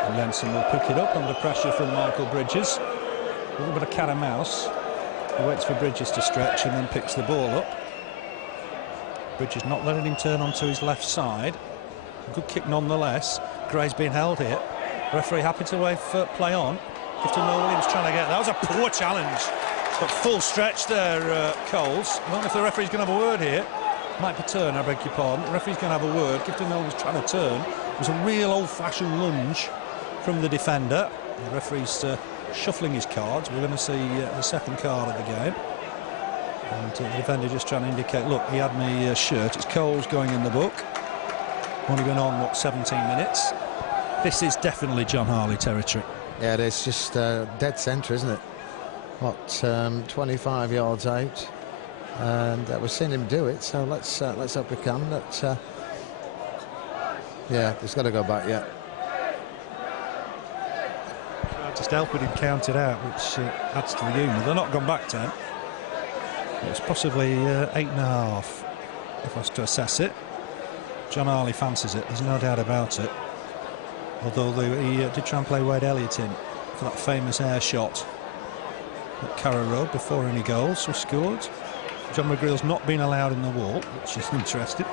And Jensen will pick it up under pressure from Michael Bridges. A little bit of cat and mouse. He waits for Bridges to stretch and then picks the ball up. Bridges not letting him turn onto his left side. A good kick nonetheless. Gray's being held here. Referee happy to wave for play on. Gifton Noel-Williams trying to get... That was a poor challenge. But full stretch there, Coles. I don't know if the referee's going to have a word here. Might be turn, I beg your pardon. The referee's going to have a word. Gifton Noel-Williams trying to turn. It was a real old-fashioned lunge from the defender. The referee's shuffling his cards. We're going to see the second card of the game. And the defender just trying to indicate, look, he had my shirt. It's Coles going in the book. Only going on, what, 17 minutes? This is definitely John Harley territory. Yeah, it is. Just dead centre, isn't it? What, 25 yards out. And we've seen him do it, so let's hope we can. But, yeah, it's got to go back, yeah. Just helping him count it out, which adds to the humour. They're not gone back 10. It's possibly 8.5, if I was to assess it. John Harley fancies it, there's no doubt about it. Although he did try and play Wade Elliott in for that famous air shot at Carrow Road before any goals were scored. John McGreal's not been allowed in the wall, which is interesting.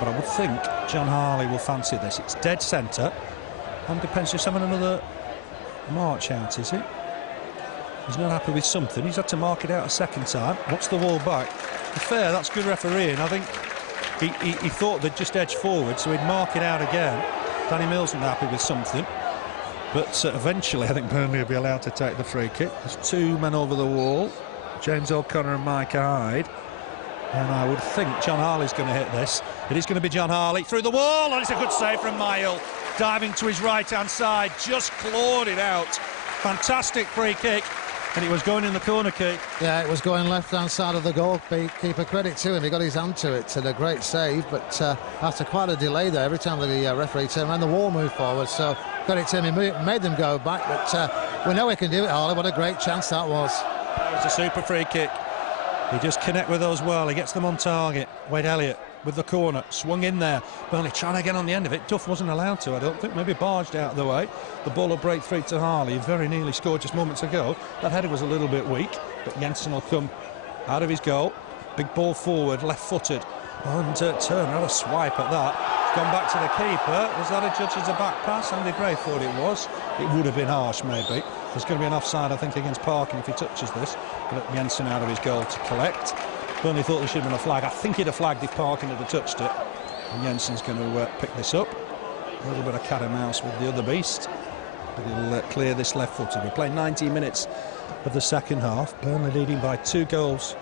But I would think John Harley will fancy this. It's dead centre, and depends just having another march out, is it? He's not happy with something. He's had to mark it out a second time. What's the wall back? Fair, that's good refereeing. I think he thought they'd just edge forward, so he'd mark it out again. Danny Mills isn't happy with something. But eventually, I think Burnley will be allowed to take the free kick. There's 2 men over the wall. James O'Connor and Mike Hyde. And I would think John Harley's going to hit this. It is going to be John Harley through the wall, and it's a good save from Myhill. Diving to his right-hand side, just clawed it out. Fantastic free kick, and it was going in the corner kick. Yeah, it was going left-hand side of the goalkeeper. Credit to him, he got his hand to it, and a great save, but after quite a delay there, every time the referee turned around, the wall moved forward, so credit to him, he made them go back, but we know he can do it, Harley. What a great chance that was. That was a super free kick. He just connect with those well, he gets them on target. Wade Elliott with the corner, swung in there. Burnley trying to get on the end of it. Duff wasn't allowed to, I don't think, maybe barged out of the way. The ball will break through to Harley, he very nearly scored just moments ago. That header was a little bit weak, but Jensen will come out of his goal. Big ball forward, left-footed. And Turner had a swipe at that. Gone back to the keeper. Was that a judge as a back pass? Andy Gray thought it was. It would have been harsh, maybe. There's going to be an offside, I think, against Parkin if he touches this. But Jensen out of his goal to collect. Burnley thought there should have been a flag. I think he'd have flagged if Parkin had touched it. And Jensen's going to pick this up. A little bit of cat and mouse with the other beast. But he'll clear this left-footed. We played 90 minutes of the second half. Burnley leading by 2-0.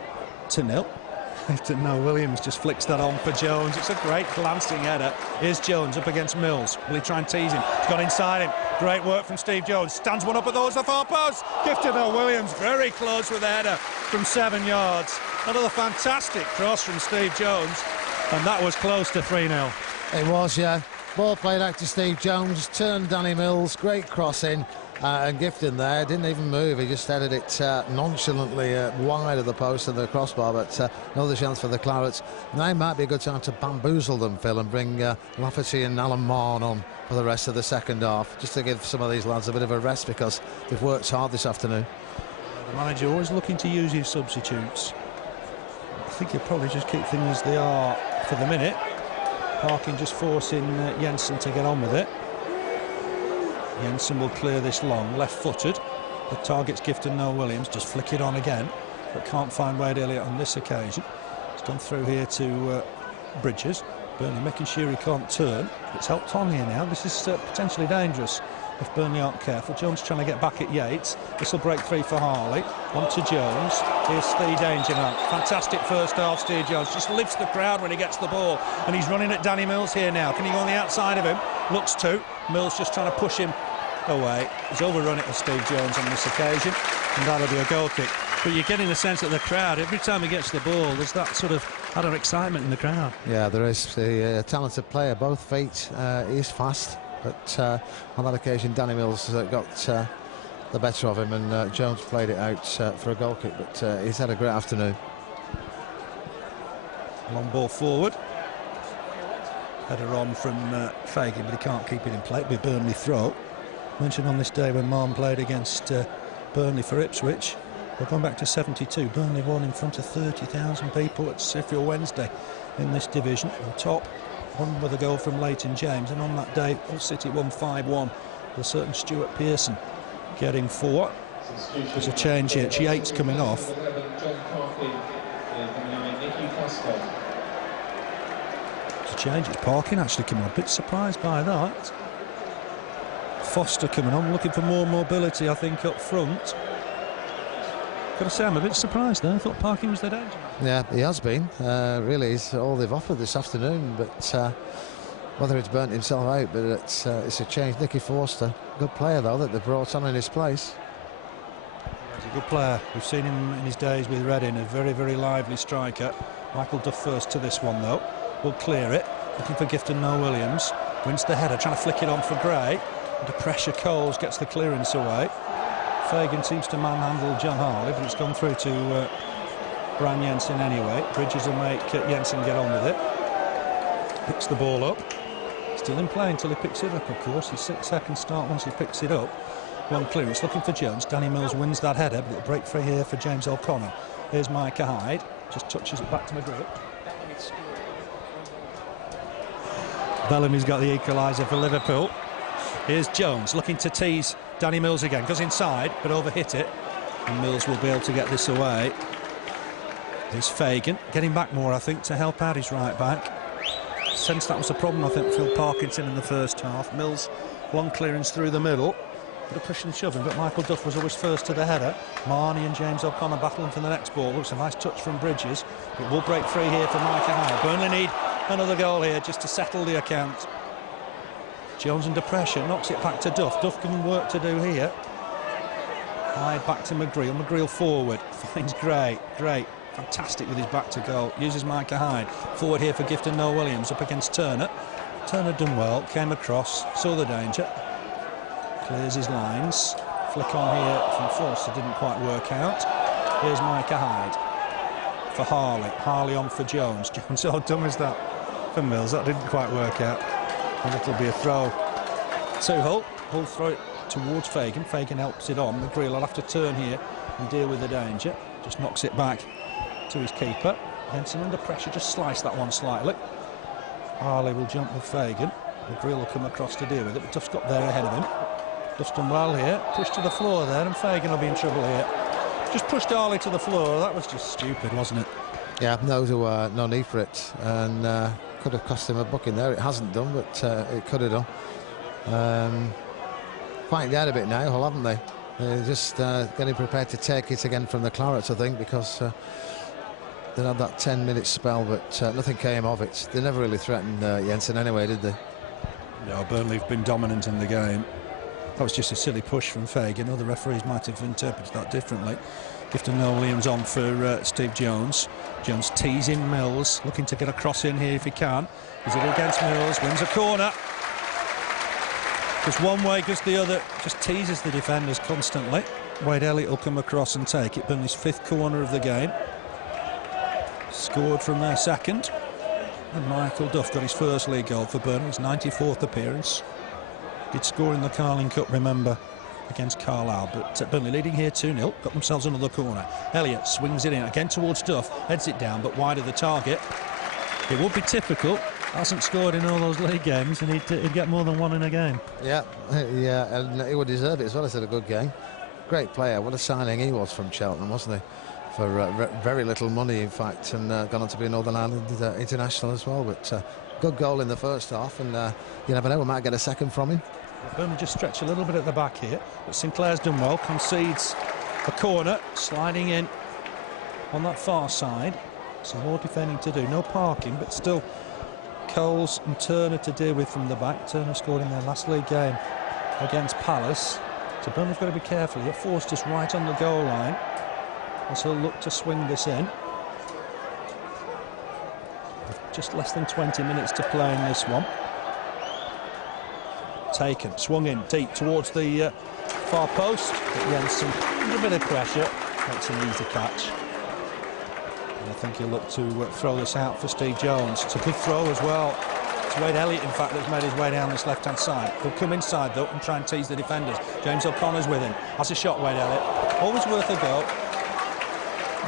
Gifton Noel-Williams just flicks that on for Jones. It's a great glancing header. Here's Jones up against Mills. Will he try and tease him? He's got inside him. Great work from Steve Jones. Stands one up at those the far post. Gifton Noel-Williams very close with the header from 7 yards. Another fantastic cross from Steve Jones. And that was close to 3-0. It was, yeah. Ball played out to Steve Jones, turned Danny Mills, great cross in. And Gifton there didn't even move, he just headed it nonchalantly wide of the post and the crossbar, but another chance for the Clarets. Now might be a good time to bamboozle them, Phil, and bring Lafferty and Alan Marn on for the rest of the second half, just to give some of these lads a bit of a rest because they've worked hard this afternoon. The manager always looking to use his substitutes. I think he'll probably just keep things as they are for the minute. Parkin just forcing Jensen to get on with it. Jensen will clear this long, left-footed. The target's Gifton Noel-Williams, just flick it on again, but can't find Wade Elliott on this occasion. It's gone through here to Bridges. Burnley making sure he can't turn. It's helped on here now. This is potentially dangerous if Burnley aren't careful. Jones trying to get back at Yeates. This will break free for Harley. On to Jones. Here's the danger man. Fantastic first half, Steve Jones. Just lifts the crowd when he gets the ball. And he's running at Danny Mills here now. Can he go on the outside of him? Looks to. Mills just trying to push him away. He's overrun it with Steve Jones on this occasion. And that'll be a goal kick. But you're getting the sense that the crowd, every time he gets the ball, there's that sort of utter excitement in the crowd. Yeah, there is. The talented player, both feet, he's fast. But on that occasion, Danny Mills got the better of him, and Jones played it out for a goal kick. But he's had a great afternoon. Long ball forward. Header on from Fagan, but he can't keep it in play. It'll be a Burnley throw. Mentioned on this day when Marn played against Burnley for Ipswich. We're going back to 72. Burnley won in front of 30,000 people at Sheffield Wednesday in this division. On top, one with a goal from Leighton James, and on that day, Hull City won 5-1. With a certain Stuart Pearson getting 4. There's a change here. It's Yeates coming off. It's a change. It's Parkin actually coming on. A bit surprised by that. Foster coming on, looking for more mobility, I think, up front. Got to say, I'm a bit surprised there. I thought Parkin was the danger. Yeah, he has been. Really, it's all they've offered this afternoon. But whether it's burnt himself out, but it's a change. Nicky Forster, good player though that they brought on in his place. He's a good player. We've seen him in his days with Reading, a very, very lively striker. Michael Duff first to this one though. Will clear it. Looking for Gifton Noel-Williams. Wins the header, trying to flick it on for Gray. Under pressure, Coles gets the clearance away. Fagan seems to manhandle John Harley, but it's gone through to Brian Jensen anyway. Bridges will make Jensen get on with it. Picks the ball up. Still in play until he picks it up, of course. His 6-second start once he picks it up. Long clearance, looking for Jones. Danny Mills wins that header, but it'll break free here for James O'Connor. Here's Micah Hyde. Just touches it back to McGreal. Bellamy's got the equaliser for Liverpool. Here's Jones looking to tease Danny Mills again. Goes inside, but overhit it. And Mills will be able to get this away. Here's Fagan. Getting back more, I think, to help out his right back. Sense that was a problem, I think, for Parkinson in the first half. Mills, long clearance through the middle. Bit of pushing and shoving, but Michael Duff was always first to the header. Marney and James O'Connor battling for the next ball. Looks a nice touch from Bridges. It will break free here for Michael Hyde. Burnley need another goal here just to settle the account. Jones under pressure, knocks it back to Duff. Duff given work to do here. Hyde back to McGreal. McGreal forward. Finds Gray. Fantastic with his back to goal. Uses Michael Hyde. Forward here for Gifton Noel-Williams up against Turner. Turner done well. Came across. Saw the danger. Clears his lines. Flick on here from Forster. Didn't quite work out. Here's Michael Hyde for Harley. Harley on for Jones. Jones, how dumb is that for Mills? That didn't quite work out. And it'll be a throw to Hull. Hull throw it towards Fagan. Fagan helps it on. McGreal will have to turn here and deal with the danger. Just knocks it back to his keeper. Jensen under pressure, just slice that one slightly. Harley will jump with Fagan. McGreal will come across to deal with it, but Duff's got there ahead of him. Duff's done well here. Pushed to the floor there, and Fagan will be in trouble here. Just pushed Harley to the floor. That was just stupid, wasn't it? Yeah, no need for it, and could have cost him a booking there. It hasn't done, but it could have done. Quieting down a bit now, Hull, haven't they? They're just getting prepared to take it again from the Clarets, I think, because they had that 10-minute spell, but nothing came of it. They never really threatened Jensen anyway, did they? No, Burnley have been dominant in the game. That was just a silly push from Fagan. Other referees might have interpreted that differently. Gifton Noel-Williams on for Steve Jones. Jones teasing Mills, looking to get a cross in here if he can. Is it against Mills? Wins a corner. Goes one way, goes the other. Just teases the defenders constantly. Wade Elliott will come across and take it. Burnley's 5th corner of the game. Scored from their second. And Michael Duff got his first league goal for Burnley, his 94th appearance. Did score in the Carling Cup, remember, against Carlisle. But Burnley leading here 2-0. Got themselves another corner. Elliott swings it in again towards Duff. Heads it down, but wide of the target. It would be typical. Hasn't scored in all those league games, and he'd get more than one in a game. Yeah, and he would deserve it as well. He's had a good game. Great player. What a signing he was from Cheltenham, wasn't he? For very little money, in fact, and gone on to be a Northern Ireland international as well. But good goal in the first half, and you never know, we might get a second from him. Burnley just stretch a little bit at the back here, but Sinclair's done well, concedes a corner, sliding in on that far side. Some more defending to do. No Parkin, but still Coles and Turner to deal with from the back. Turner scored in their last league game against Palace. So Burnley've got to be careful here. Forster's right on the goal line as he'll look to swing this in. Just less than 20 minutes to play in this one. Taken, swung in deep towards the far post. Jensen, a bit of pressure, makes an easy catch. And I think he'll look to throw this out for Steve Jones. It's a good throw as well. It's Wade Elliott, in fact, that's made his way down this left-hand side. He'll come inside, though, and try and tease the defenders. James O'Connor's with him. That's a shot, Wade Elliott. Always worth a go.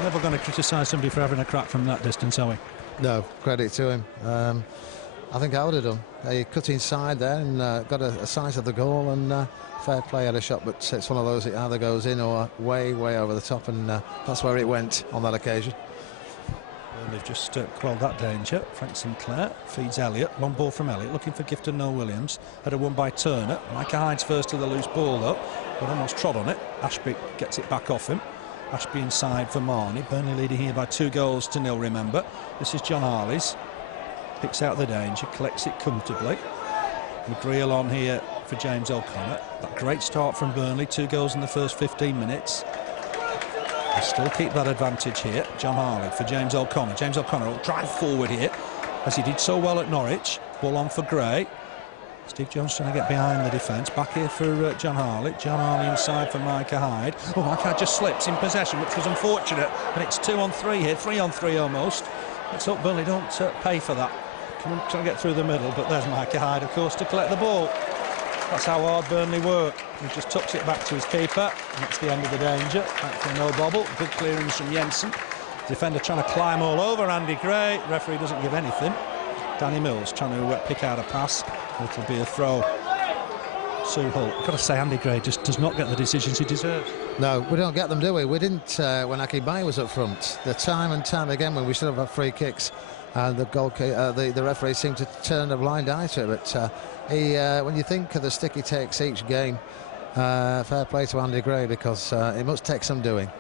Never going to criticise somebody for having a crack from that distance, are we? No, credit to him. I think I would have done. He cut inside there and got a size of the goal, and fair play, had a shot, but it's one of those, it either goes in or way over the top, and that's where it went on that occasion. Well, they've just quelled that danger. Frank Sinclair feeds Elliott. Long ball from Elliott, looking for Gifton Noel-Williams. Header won by Turner. Michael Hyde's first to the loose ball, though, but almost trod on it. Ashbee gets it back off him. Ashbee inside for Marney. Burnley leading here by 2-0, remember. This is John Harley's. Picks out the danger, collects it comfortably. McGreal on here for James O'Connor. That great start from Burnley, 2 goals in the first 15 minutes. They still keep that advantage here. John Harley for James O'Connor. James O'Connor will drive forward here, as he did so well at Norwich. Ball on for Gray. Steve Jones trying to get behind the defence. Back here for John Harley. John Harley inside for Michael Hyde. Oh, Michael Hyde just slips in possession, which was unfortunate. And it's 2-on-3 here, 3-on-3 almost. Let's hope Burnley don't pay for that. Trying to get through the middle, but there's Michael Hyde, of course, to collect the ball. That's how hard Burnley work. He just tucks it back to his keeper, and that's the end of the danger. Back for no bobble. Good clearance from Jensen. Defender trying to climb all over Andy Gray. Referee doesn't give anything. Danny Mills trying to pick out a pass. It'll be a throw. Sue Hull. I've got to say, Andy Gray just does not get the decisions he deserves. No, we don't get them, do we? We didn't when Akibai was up front. The time and time again when we should have had free kicks, and the referee seemed to turn a blind eye to it. But when you think of the stick he takes each game fair play to Andy Gray, because it must take some doing.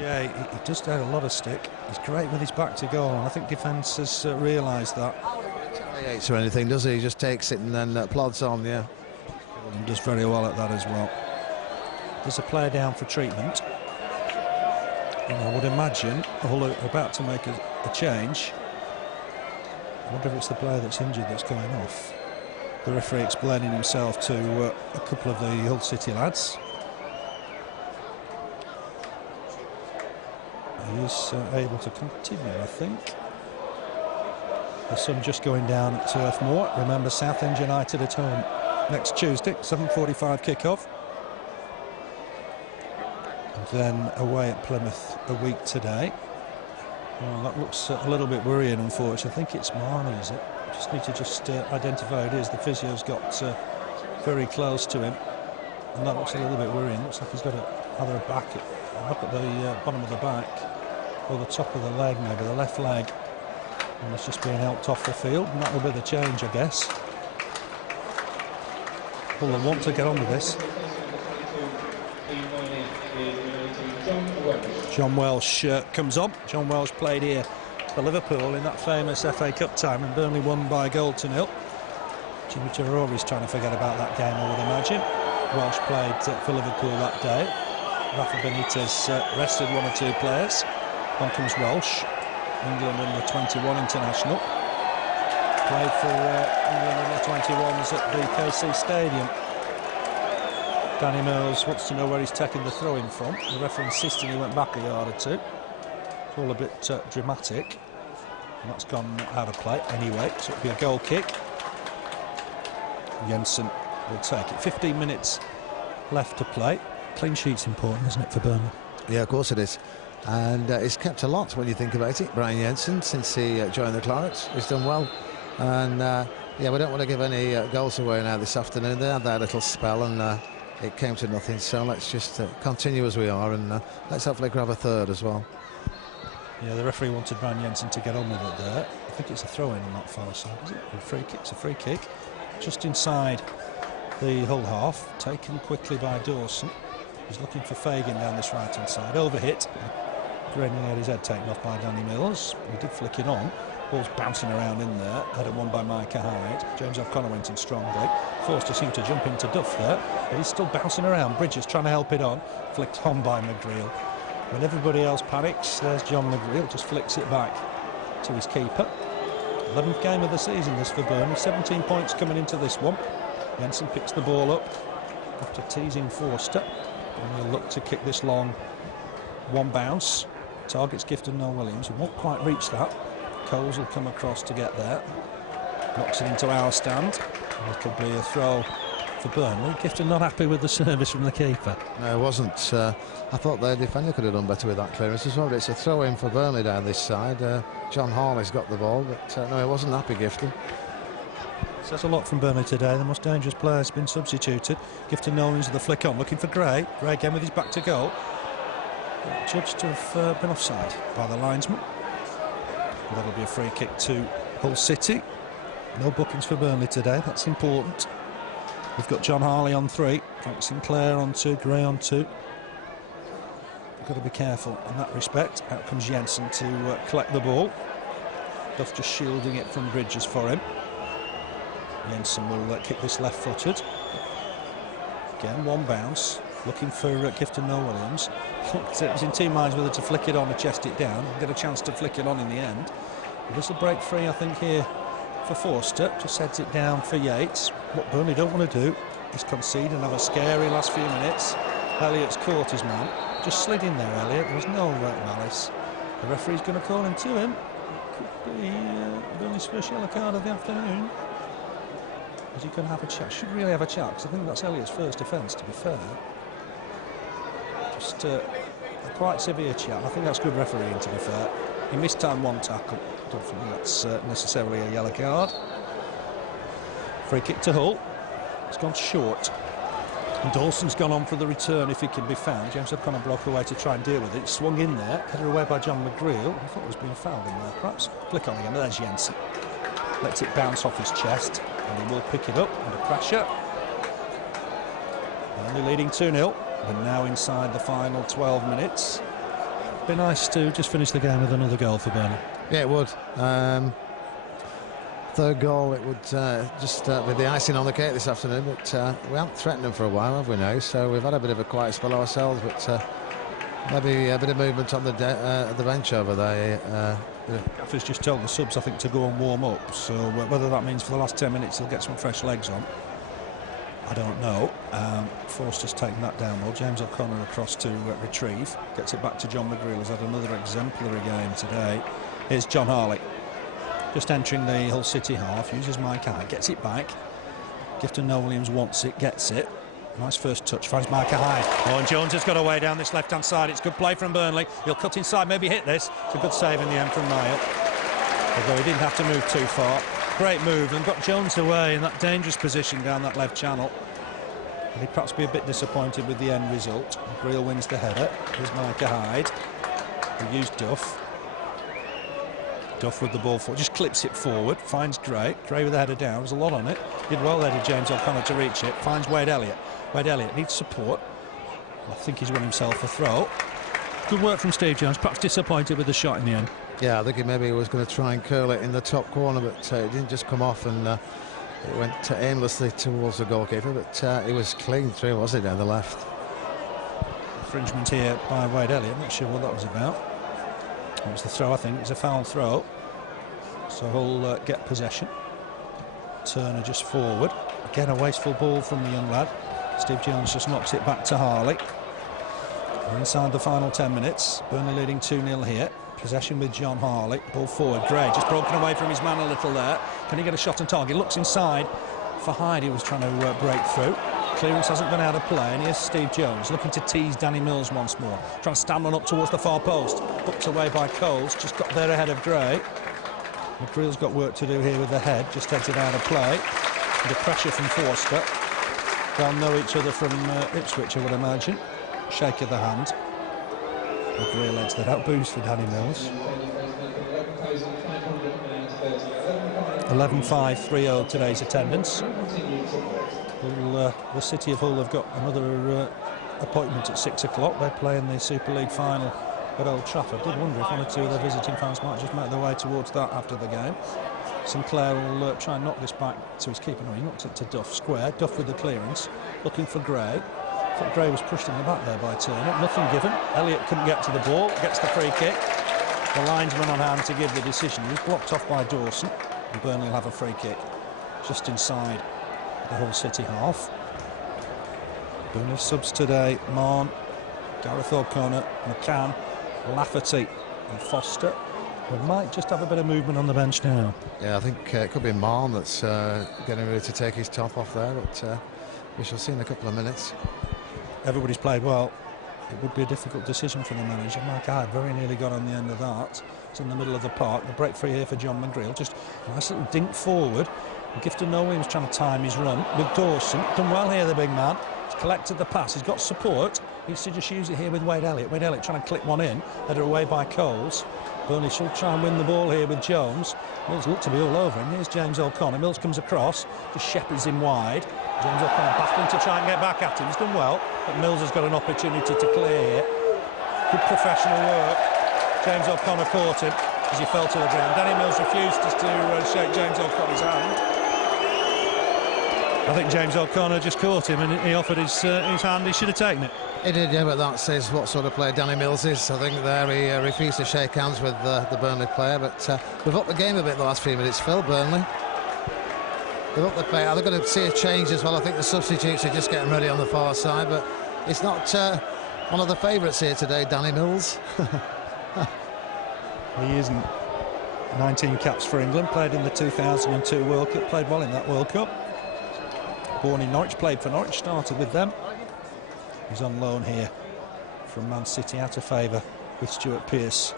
Yeah, he does take a lot of stick. He's great with his back to goal, and I think defence has realised that. Yeates or anything, does he? He just takes it and then plods on, yeah. And does very well at that as well. There's a player down for treatment. And I would imagine Hull are about to make a change. I wonder if it's the player that's injured that's going off. The referee explaining himself to a couple of the Hull City lads. He is able to continue, I think. The sun just going down at Turf Moor. Remember, Southend United at home next Tuesday, 7:45 kick-off. And then away at Plymouth a week today. Well, that looks a little bit worrying, unfortunately. I think it's Marney, is it? Just need to identify who it is. The physio's got very close to him, and that looks a little bit worrying. Looks like he's got either a back, look at the bottom of the back, or the top of the leg, maybe the left leg, and it's just being helped off the field, and that will be the change, I guess. Well, they want to get on with this. John Welsh comes on. John Welsh played here for Liverpool in that famous FA Cup time, and Burnley won by a goal to 0. Jimmy Girouri's trying to forget about that game, I would imagine. Welsh played for Liverpool that day. Rafa Benitez rested one or two players. On comes Welsh, England under 21 international. Played for England under 21s at the KC Stadium. Danny Mills wants to know where he's taking the throw-in from. The referee insisting he went back a yard or two. It's all a bit dramatic. And that's gone out of play anyway, so it'll be a goal kick. Jensen will take it. 15 minutes left to play. Clean sheet's important, isn't it, for Burnley? Yeah, of course it is. And he's kept a lot when you think about it, Brian Jensen, since he joined the Clarets. He's done well. And yeah, we don't want to give any goals away now this afternoon. They had that little spell and it came to nothing. So let's just continue as we are, and let's hopefully grab a third as well. Yeah, the referee wanted Brian Jensen to get on with it there. I think it's a throw-in on that far side, is it? A free kick. It's a free kick. Just inside the Hull half, taken quickly by Dawson. He's looking for Fagan down this right-hand side. Overhit. Graining had his head taken off by Danny Mills. He did flick it on. Ball's bouncing around in there. Headed won by Michael Hyde. James O'Connor went in strongly. Forced to seem to jump into Duff there, but he's still bouncing around. Bridges trying to help it on. Flicked on by McGreal. When everybody else panics, there's John McGreal. Just flicks it back to his keeper. 11th game of the season this for Burnley. 17 points coming into this one. Jensen picks the ball up after teasing Forster. And he'll look to kick this long. One bounce. Targets Gifton Noel-Williams. He won't quite reach that. Coles will come across to get there. Knocks it into our stand. It'll be a throw for Burnley. Gifton not happy with the service from the keeper. No, it wasn't. I thought their defender could have done better with that clearance as well. But it's a throw in for Burnley down this side. John Harley's got the ball, but no, it wasn't happy, Gifton. Says a lot from Burnley today. The most dangerous player has been substituted. Gifton Noel-Williams with the flick on, looking for Gray. Gray again with his back to goal. Judged to have been offside by the linesman. That'll be a free kick to Hull City. No bookings for Burnley today, that's important. We've got John Harley on 3, Frank Sinclair on 2, Gray on 2. We've got to be careful in that respect. Out comes Jensen to collect the ball. Duff just shielding it from Bridges for him. Jensen will kick this left-footed. Again, one bounce. Looking for Gifton Noel-Williams. It was in two minds whether to flick it on or chest it down. Get a chance to flick it on in the end. There's a break free, I think, here for Forster. Just heads it down for Yeates. What Burnley don't want to do is concede and have a scary last few minutes. Elliott's caught his man. Just slid in there, Elliott. There was no malice. The referee's going to call him to him. Could be Burnley's first yellow card of the afternoon. Is he going to have a chat? Should really have a chat, because I think that's Elliott's first offence, to be fair. Just a quite severe chat. I think that's good refereeing, to be fair. He missed time one tackle. I don't think that's necessarily a yellow card. Free kick to Hull. It's gone short. And Dawson's gone on for the return if he can be found. James O'Connor broke away to try and deal with it. Swung in there, headed away by John McGreal. I thought it was being fouled in there, perhaps. Flick on again. There's Jensen. Lets it bounce off his chest, and he will pick it up under pressure. Only leading 2-0, but now inside the final 12 minutes. Be nice to just finish the game with another goal for Burnley. Yeah, it would. Third goal, it would just be the icing on the cake this afternoon, but we haven't threatened them for a while, have we now? So we've had a bit of a quiet spell ourselves, but maybe a bit of movement on the bench over there. Gaffer's just told the subs, I think, to go and warm up, so whether that means for the last 10 minutes they'll get some fresh legs on, I don't know. Forster's taken that down well. James O'Connor across to retrieve. Gets it back to John McGreal, who's had another exemplary game today. Here's John Harley. Just entering the Hull City half. Uses Hyde. Gets it back. Gifton Noel-Williams wants it. Gets it. Nice first touch. Finds Hyde. Oh, and Jones has got away down this left-hand side. It's good play from Burnley. He'll cut inside. Maybe hit this. It's a good save in the end from Myhill. Although he didn't have to move too far. Great move and got Jones away in that dangerous position down that left channel. And he'd perhaps be a bit disappointed with the end result. McGreal wins the header. Here's Hyde. He used Duff. Duff with the ball forward, just clips it forward, finds Gray with the header down, there's a lot on it, did well there to James O'Connor to reach it, finds Wade Elliott. Wade Elliott needs support. I think he's won himself a throw. Good work from Steve Jones, perhaps disappointed with the shot in the end. Yeah, I think maybe he was going to try and curl it in the top corner, but it didn't just come off, and it went aimlessly towards the goalkeeper, but it was clean through, was it, down the left? Infringement here by Wade Elliott, I'm not sure what that was about. It was the throw, I think. It's a foul throw. So he'll get possession. Turner just forward. Again, a wasteful ball from the young lad. Steve Jones just knocks it back to Harley. We're inside the final 10 minutes. Burnley leading 2-0 here. Possession with John Harley. Ball forward. Gray just broken away from his man a little there. Can he get a shot on target? Looks inside for Hyde. He was trying to break through. Clearance hasn't gone out of play, and here's Steve Jones looking to tease Danny Mills once more. Trying to stand one up towards the far post. Hooked away by Coles, just got there ahead of Gray. McGreal's got work to do here with the head, just heads it out of play. The pressure from Forster. They'll know each other from Ipswich, I would imagine. Shake of the hand. McGreal heads that out. Boost for Danny Mills. 11-5-3-0 today's attendance. The City of Hull have got another appointment at 6 o'clock. They play in the Super League final at Old Trafford. Did wonder if one or two of their visiting fans might just make their way towards that after the game. Sinclair will try and knock this back to his keeper. No, he knocks it to Duff square. Duff with the clearance, looking for Gray. I thought Gray was pushed in the back there by Turner. Nothing given. Elliott couldn't get to the ball. Gets the free kick. The linesman on hand to give the decision. He was blocked off by Dawson. And Burnley will have a free kick just inside the Hull City half. Burnley subs today: Marn, Gareth O'Connor, McCann, Lafferty and Foster. We might just have a bit of movement on the bench now. Yeah, I think it could be Marn that's getting ready to take his top off there, but we shall see in a couple of minutes. Everybody's played well. It would be a difficult decision for the manager. Hyde very nearly got on the end of that. It's in the middle of the park. The break free here for John McGreal. Just a nice little dink forward. Gifton Noel-Williams trying to time his run with Dawson. Done well here, the big man. He's collected the pass. He's got support. He needs to just use it here with Wade Elliott. Wade Elliott trying to clip one in. Headed away by Coles. Burnley should try and win the ball here with Jones. Mills looked to be all over him. Here's James O'Connor. Mills comes across. Just shepherds him wide. James O'Connor battling to try and get back at him. He's done well, but Mills has got an opportunity to clear here. Good professional work. James O'Connor caught him as he fell to the ground. Danny Mills refused to shake James O'Connor's hand. I think James O'Connor just caught him and he offered his hand. He should have taken it. He did, yeah, but that says what sort of player Danny Mills is. I think there he refused to shake hands with the Burnley player, but we've upped the game a bit the last few minutes, Phil. Burnley. They've upped the play. Are they going to see a change as well? I think the substitutes are just getting ready on the far side, but it's not one of the favourites here today, Danny Mills. He isn't. 19 caps for England, played in the 2002 World Cup, played well in that World Cup. Born in Norwich, played for Norwich, started with them. He's on loan here from Man City, out of favour with Stuart Pearce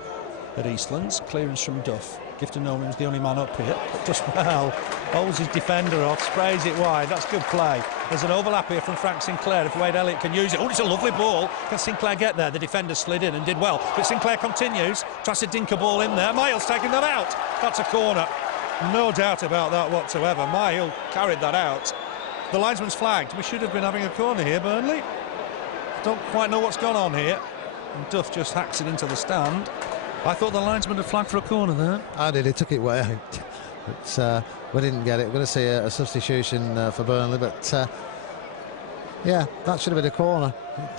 at Eastlands. Clearance from Duff. Gifton Noel-Williams the only man up here, but does well. Holds his defender off, sprays it wide. That's good play. There's an overlap here from Frank Sinclair. If Wade Elliott can use it. Oh, it's a lovely ball. Can Sinclair get there? The defender slid in and did well. But Sinclair continues, tries to dink a ball in there. Myhill's taking that out. That's a corner. No doubt about that whatsoever. Myhill carried that out. The linesman's flagged. We should have been having a corner here, Burnley. Don't quite know what's gone on here. And Duff just hacks it into the stand. I thought the linesman had flagged for a corner there. I did, he took it away. But we didn't get it. We're going to see a substitution for Burnley, but yeah, that should have been a corner.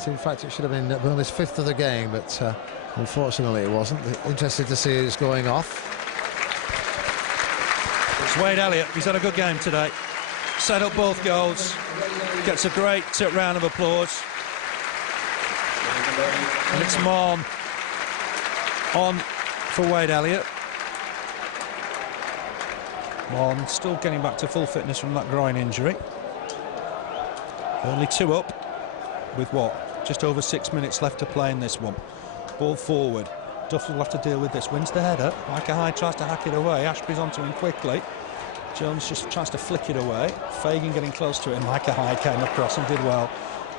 In fact, it should have been Burnley's 5th of the game, but unfortunately it wasn't. Interested to see who's going off. It's Wade Elliott. He's had a good game today. Set up both goals. Gets a great round of applause. And it's Marn on for Wade Elliott. Marn still getting back to full fitness from that groin injury. Only 2 up with what? Just over 6 minutes left to play in this one. Ball forward. Duff will have to deal with this. Wins the header. Michael Hyde tries to hack it away. Ashbee's onto him quickly. Jones just tries to flick it away. Fagan getting close to him. Michael Hyde came across and did well.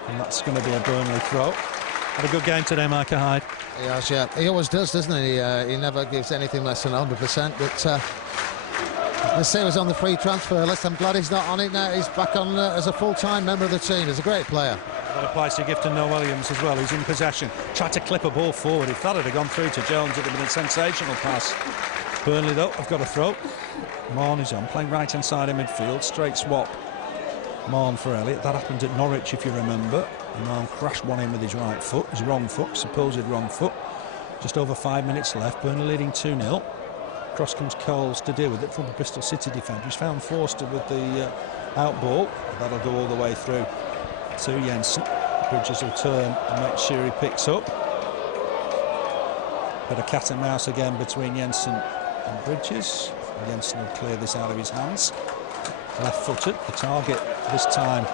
And that's going to be a Burnley throw. Had a good game today, Michael Hyde. He has, yeah. He always does, doesn't he? He never gives anything less than 100%. But let's say he was on the free transfer list. I'm glad he's not on it now. He's back on as a full-time member of the team. He's a great player. That applies to Gifton Noel-Williams as well. He's in possession. Tried to clip a ball forward. If that had gone through to Jones, it would have been a sensational pass. Burnley, though, have got a throw. Marn is on, playing right-hand side in midfield. Straight swap. Marn for Elliott. That happened at Norwich, if you remember. Marn crashed one in with his right foot, his wrong foot, supposed wrong foot. Just over 5 minutes left. Burnley leading 2-0. Cross comes Coles to deal with it from the Bristol City defender. He's found Forster with the out ball. That'll go all the way through to Jensen. Bridges will turn and make sure he picks up. Bit of cat and mouse again between Jensen and Bridges. Jensen will clear this out of his hands. Left-footed. The target this time,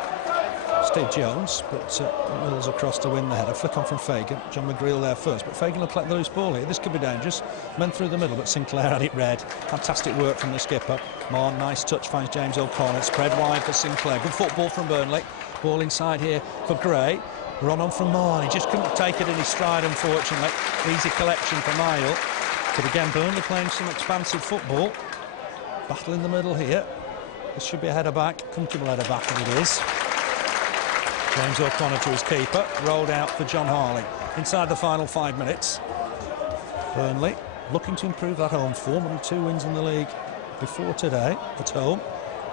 Steve Jones, but Mills across to win the header. Flick on from Fagan. John McGreal there first, but Fagan will collect the loose ball here. This could be dangerous. Men through the middle, but Sinclair had it read. Fantastic work from the skipper. Marn, nice touch, finds James O'Connor. Spread wide for Sinclair. Good football from Burnley. Ball inside here for Gray. Run on from Marney. He just couldn't take it in his stride, unfortunately. Easy collection for Myhill. But again, Burnley playing some expansive football. Battle in the middle here. This should be a header back. Comfortable header back, and it is. James O'Connor to his keeper. Rolled out for John Harley. Inside the final 5 minutes. Burnley looking to improve that home form. Only 2 wins in the league before today at home.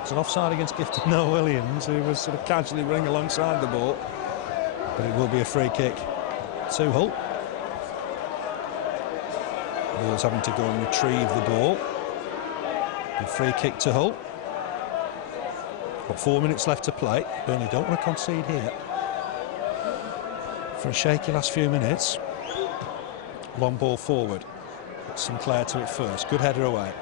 It's an offside against Gifton Noel-Williams, who was sort of casually running alongside the ball. But it will be a free kick to Hull. Will's having to go and retrieve the ball. A free kick to Hull. Got 4 minutes left to play. Burnley don't want to concede here. For a shaky last few minutes. Long ball forward. Sinclair to it first. Good header away.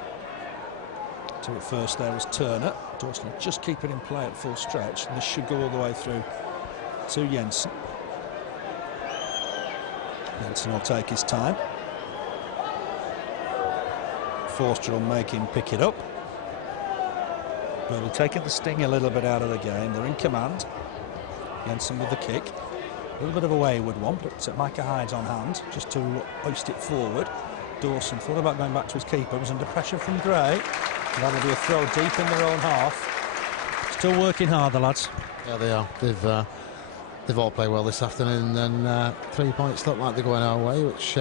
To it first there was Turner. Dawson just keep it in play at full stretch. And this should go all the way through to Jensen. Jensen will take his time. Forster will make him pick it up. Burnley taking the sting a little bit out of the game. They're in command. Jensen with the kick. A little bit of a wayward one, but Michael Hyde's on hand just to hoist it forward. Dawson thought about going back to his keeper. Was under pressure from Gray. That'll be a throw deep in their own half. Still working hard, the lads. Yeah, they are. They've all played well this afternoon, and 3 points look like they're going our way, which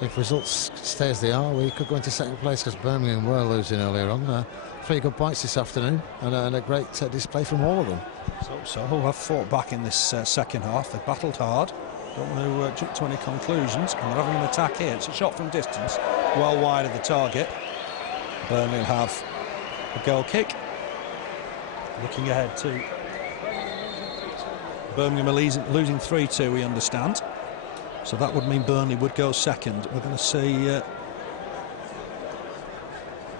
if results stay as they are, we could go into second place, because Birmingham were losing earlier on. 3 good points this afternoon, and a great display from all of them. So Hull have fought back in this second half. They've battled hard. Don't want to jump to any conclusions, and they're having an attack here. It's a shot from distance, well wide of the target. Burnley will have a goal kick. Looking ahead to Birmingham are losing 3-2, we understand. So that would mean Burnley would go second. We're going to see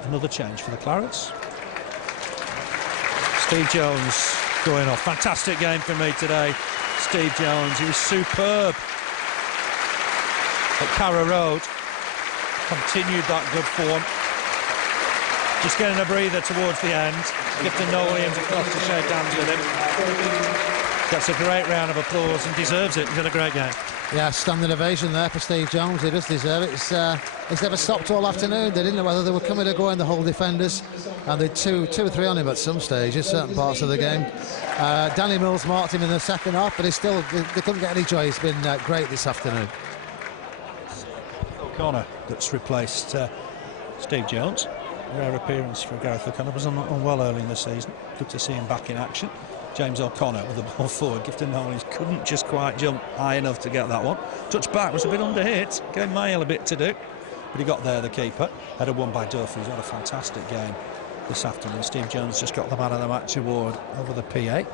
another change for the Clarets. Steve Jones going off. Fantastic game for me today. Steve Jones, he was superb at Carrow Road. Continued that good form. Just getting a breather towards the end. Gifton Noel-Williams across to shake hands with him. Gets a great round of applause and deserves it. He's had a great game. Yeah, standing ovation there for Steve Jones. He does deserve it. It's he's never stopped all afternoon. They didn't know whether they were coming or going, the whole defenders, and they had two or three on him at some stages, certain parts of the game. Danny Mills marked him in the second half, but they couldn't get any joy. He's been great this afternoon. O'Connor that's replaced Steve Jones. Rare appearance for Gareth O'Connor, was on well early in the season. Good to see him back in action. James O'Connor with the ball forward. Gifton Noel-Williams couldn't just quite jump high enough to get that one. Touch back was a bit under hit, gave Myhill a bit to do, but he got there, the keeper. Header won by Duff, who's had a fantastic game this afternoon. Steve Jones just got the man of the match award over the PA.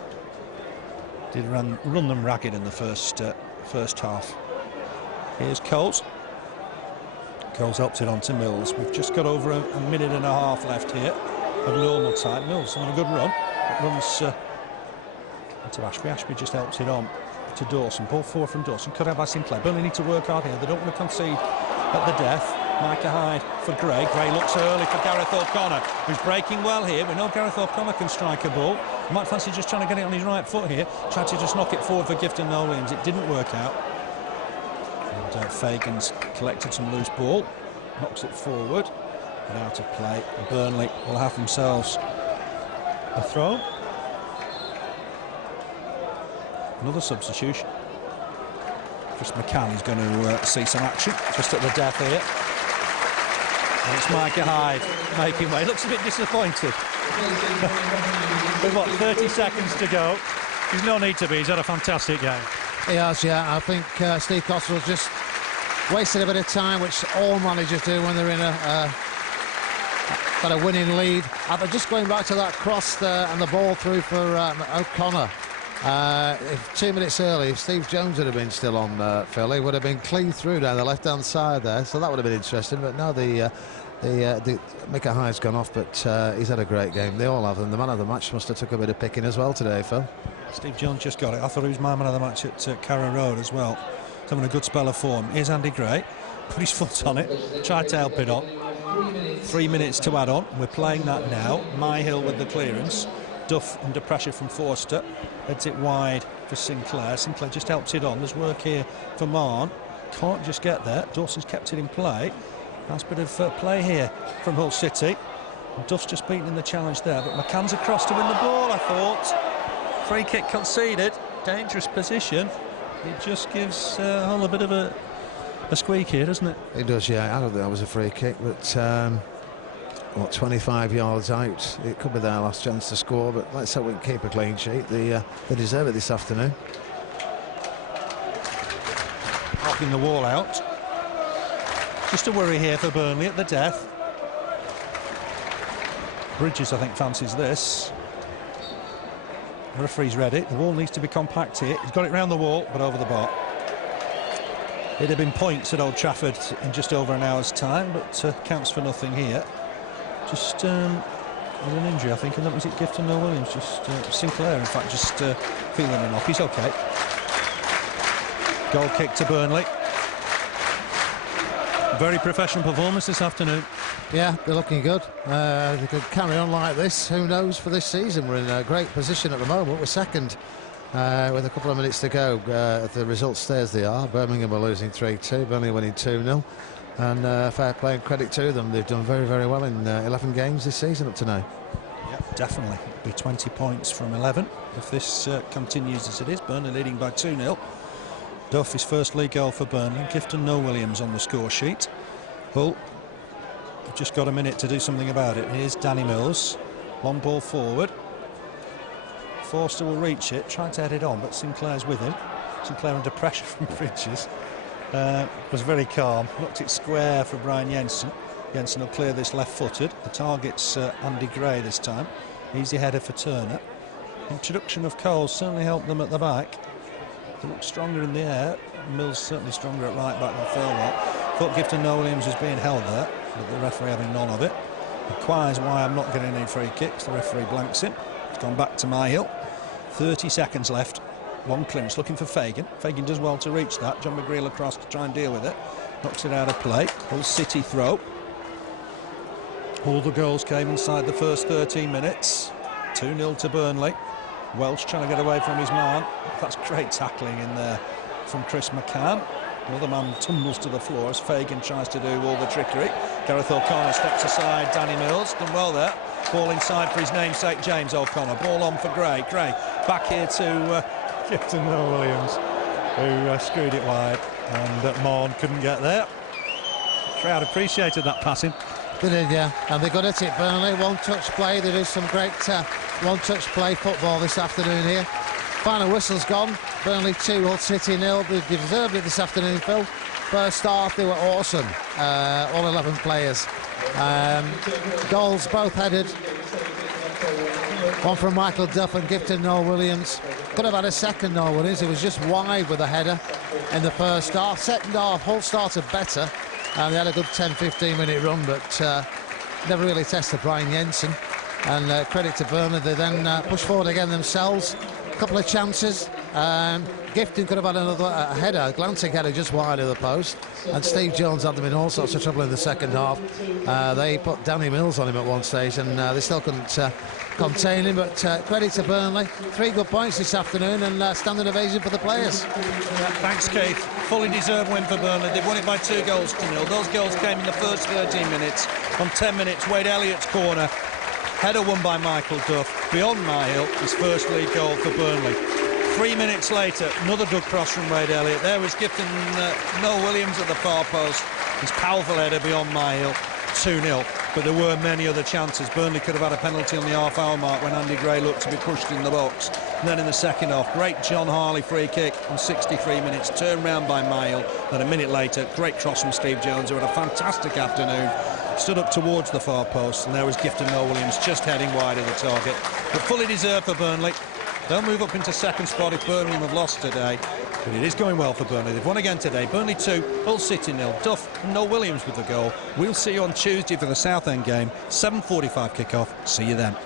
Did run them ragged in the first half. Here's Coles. Coles helped it on to Mills. We've just got over a minute and a half left here of normal time. Mills on a good run. It runs into Ashbee. Ashbee just helps it on to Dawson. Ball forward from Dawson. Cut out by Sinclair. Burnley need to work hard here. They don't want to concede at the death. Michael Hyde for Gray. Gray looks early for Gareth O'Connor, who's breaking well here. We know Gareth O'Connor can strike a ball. Might fancy just trying to get it on his right foot here. Tried to just knock it forward for Gifton Noel-Williams. It didn't work out. And Fagan's collected some loose ball. Knocks it forward. And out of play. Burnley will have themselves a throw. Another substitution. Chris McCann is going to see some action just at the death here. And it's Michael Hyde making way. Looks a bit disappointed. With what, 30 seconds to go. There's no need to be. He's had a fantastic game. He has, yeah. I think Steve Cotterill just wasted a bit of time, which all managers do when they're in got a winning lead. But just going back to that cross there and the ball through for O'Connor. If 2 minutes early, if Steve Jones would have been still on Phil, he would have been clean through down the left-hand side there, so that would have been interesting. But no, the Michael Hyde's gone off, but he's had a great game. They all have, and the man of the match must have took a bit of picking as well today, Phil. Steve Jones just got it. I thought he was my man of the match at Carrow Road as well. He's having a good spell of form. Here's Andy Gray. Put his foot on it. Tried to help it on. 3 minutes to add on. We're playing that now. Myhill with the clearance. Duff under pressure from Forster. Heads it wide for Sinclair. Sinclair just helps it on. There's work here for Marn. Can't just get there. Dawson's kept it in play. Nice bit of play here from Hull City. And Duff's just beaten in the challenge there. But McCann's across to win the ball, I thought. Free kick conceded. Dangerous position. It just gives Hull a bit of a squeak here, doesn't it? It does, yeah. I don't think that was a free kick, but... 25 yards out, it could be their last chance to score, but let's hope we can keep a clean sheet. They deserve it this afternoon. Knocking the wall out. Just a worry here for Burnley at the death. Bridges, I think, fancies this. The referee's read it. The wall needs to be compact here. He's got it round the wall, but over the bar. It'd have been points at Old Trafford in just over an hour's time, but counts for nothing here. Just was an injury, I think, and that was it. Gifton Noel-Williams, just Sinclair, in fact, just feeling a knock. He's okay. Goal kick to Burnley. Very professional performance this afternoon. Yeah, they're looking good. They could carry on like this. Who knows for this season? We're in a great position at the moment. We're second with a couple of minutes to go. If the result stay as they are, Birmingham are losing 3-2, Burnley winning 2-0. And fair play and credit to them. They've done very, very well in 11 games this season up to now. Yeah, definitely. It'll be 20 points from 11 if this continues as it is. Burnley leading by 2-0. Duff, his first league goal for Burnley. Gifton Noel-Williams on the score sheet. Hull have just got a minute to do something about it. Here's Danny Mills. Long ball forward. Forster will reach it, trying to head it on, but Sinclair's with him. Sinclair under pressure from Bridges. Was very calm, knocked it square for Brian Jensen. Jensen will clear this left-footed. The target's Andy Gray this time. Easy header for Turner. Introduction of Cole certainly helped them at the back. They look stronger in the air. Mills certainly stronger at right back than Thelwell. Thought Gifton Noel-Williams was being held there, but the referee having none of it. Inquires why I'm not getting any free kicks. The referee blanks him. It's gone back to Myhill. 30 seconds left. Long clearance looking for Fagan. Fagan does well to reach that. John McGreal across to try and deal with it. Knocks it out of play. Hull City throw. All the goals came inside the first 13 minutes. 2-0 to Burnley. Welsh trying to get away from his man. That's great tackling in there from Chris McCann. Another man tumbles to the floor as Fagan tries to do all the trickery. Gareth O'Connor steps aside. Danny Mills done well there. Ball inside for his namesake James O'Connor. Ball on for Gray. Gray back here to Gifton Noel-Williams, who screwed it wide, and Morn couldn't get there. Crowd appreciated that passing. They did, yeah, and they're good at it, Burnley. One-touch play. There is some great one-touch play football this afternoon here. Final whistle's gone. Burnley 2, Hull City 0. They deserved it this afternoon, Phil. First half, they were awesome. All 11 players. Goals both headed. One from Michael Duff and Gifton Noel-Williams. Could have had a second Noel-Williams. It was just wide with a header in the first half. Second half, Hull started better. And they had a good 10-15 minute run, but never really tested Brian Jensen. And credit to Burnley, they then pushed forward again themselves. A couple of chances. Gifton could have had another header, a glancing header just wide of the post. And Steve Jones had them in all sorts of trouble in the second half. They put Danny Mills on him at one stage, and they still couldn't contain him. But credit to Burnley. 3 good points this afternoon, and standing ovation for the players. Thanks, Keith. Fully deserved win for Burnley. They've won it by 2-0. Those goals came in the first 13 minutes. On 10 minutes, Wade Elliott's corner. Header won by Michael Duff. Beyond Myhill, his first league goal for Burnley. 3 minutes later, another good cross from Wade Elliott. There was Gifton Noel-Williams at the far post. His powerful header beyond Myhill. 2-0. But there were many other chances. Burnley could have had a penalty on the half-hour mark when Andy Gray looked to be pushed in the box. And then in the second half, great John Harley free kick on 63 minutes, turned round by Myhill. Then a minute later, great cross from Steve Jones, who had a fantastic afternoon. Stood up towards the far post, and there was Gifton Noel-Williams just heading wide of the target. But fully deserved for Burnley. They'll move up into second spot if Birmingham have lost today. But it is going well for Burnley. They've won again today. Burnley 2, Hull City 0. Duff and Noel-Williams with the goal. We'll see you on Tuesday for the Southend game. 7:45 kick-off. See you then.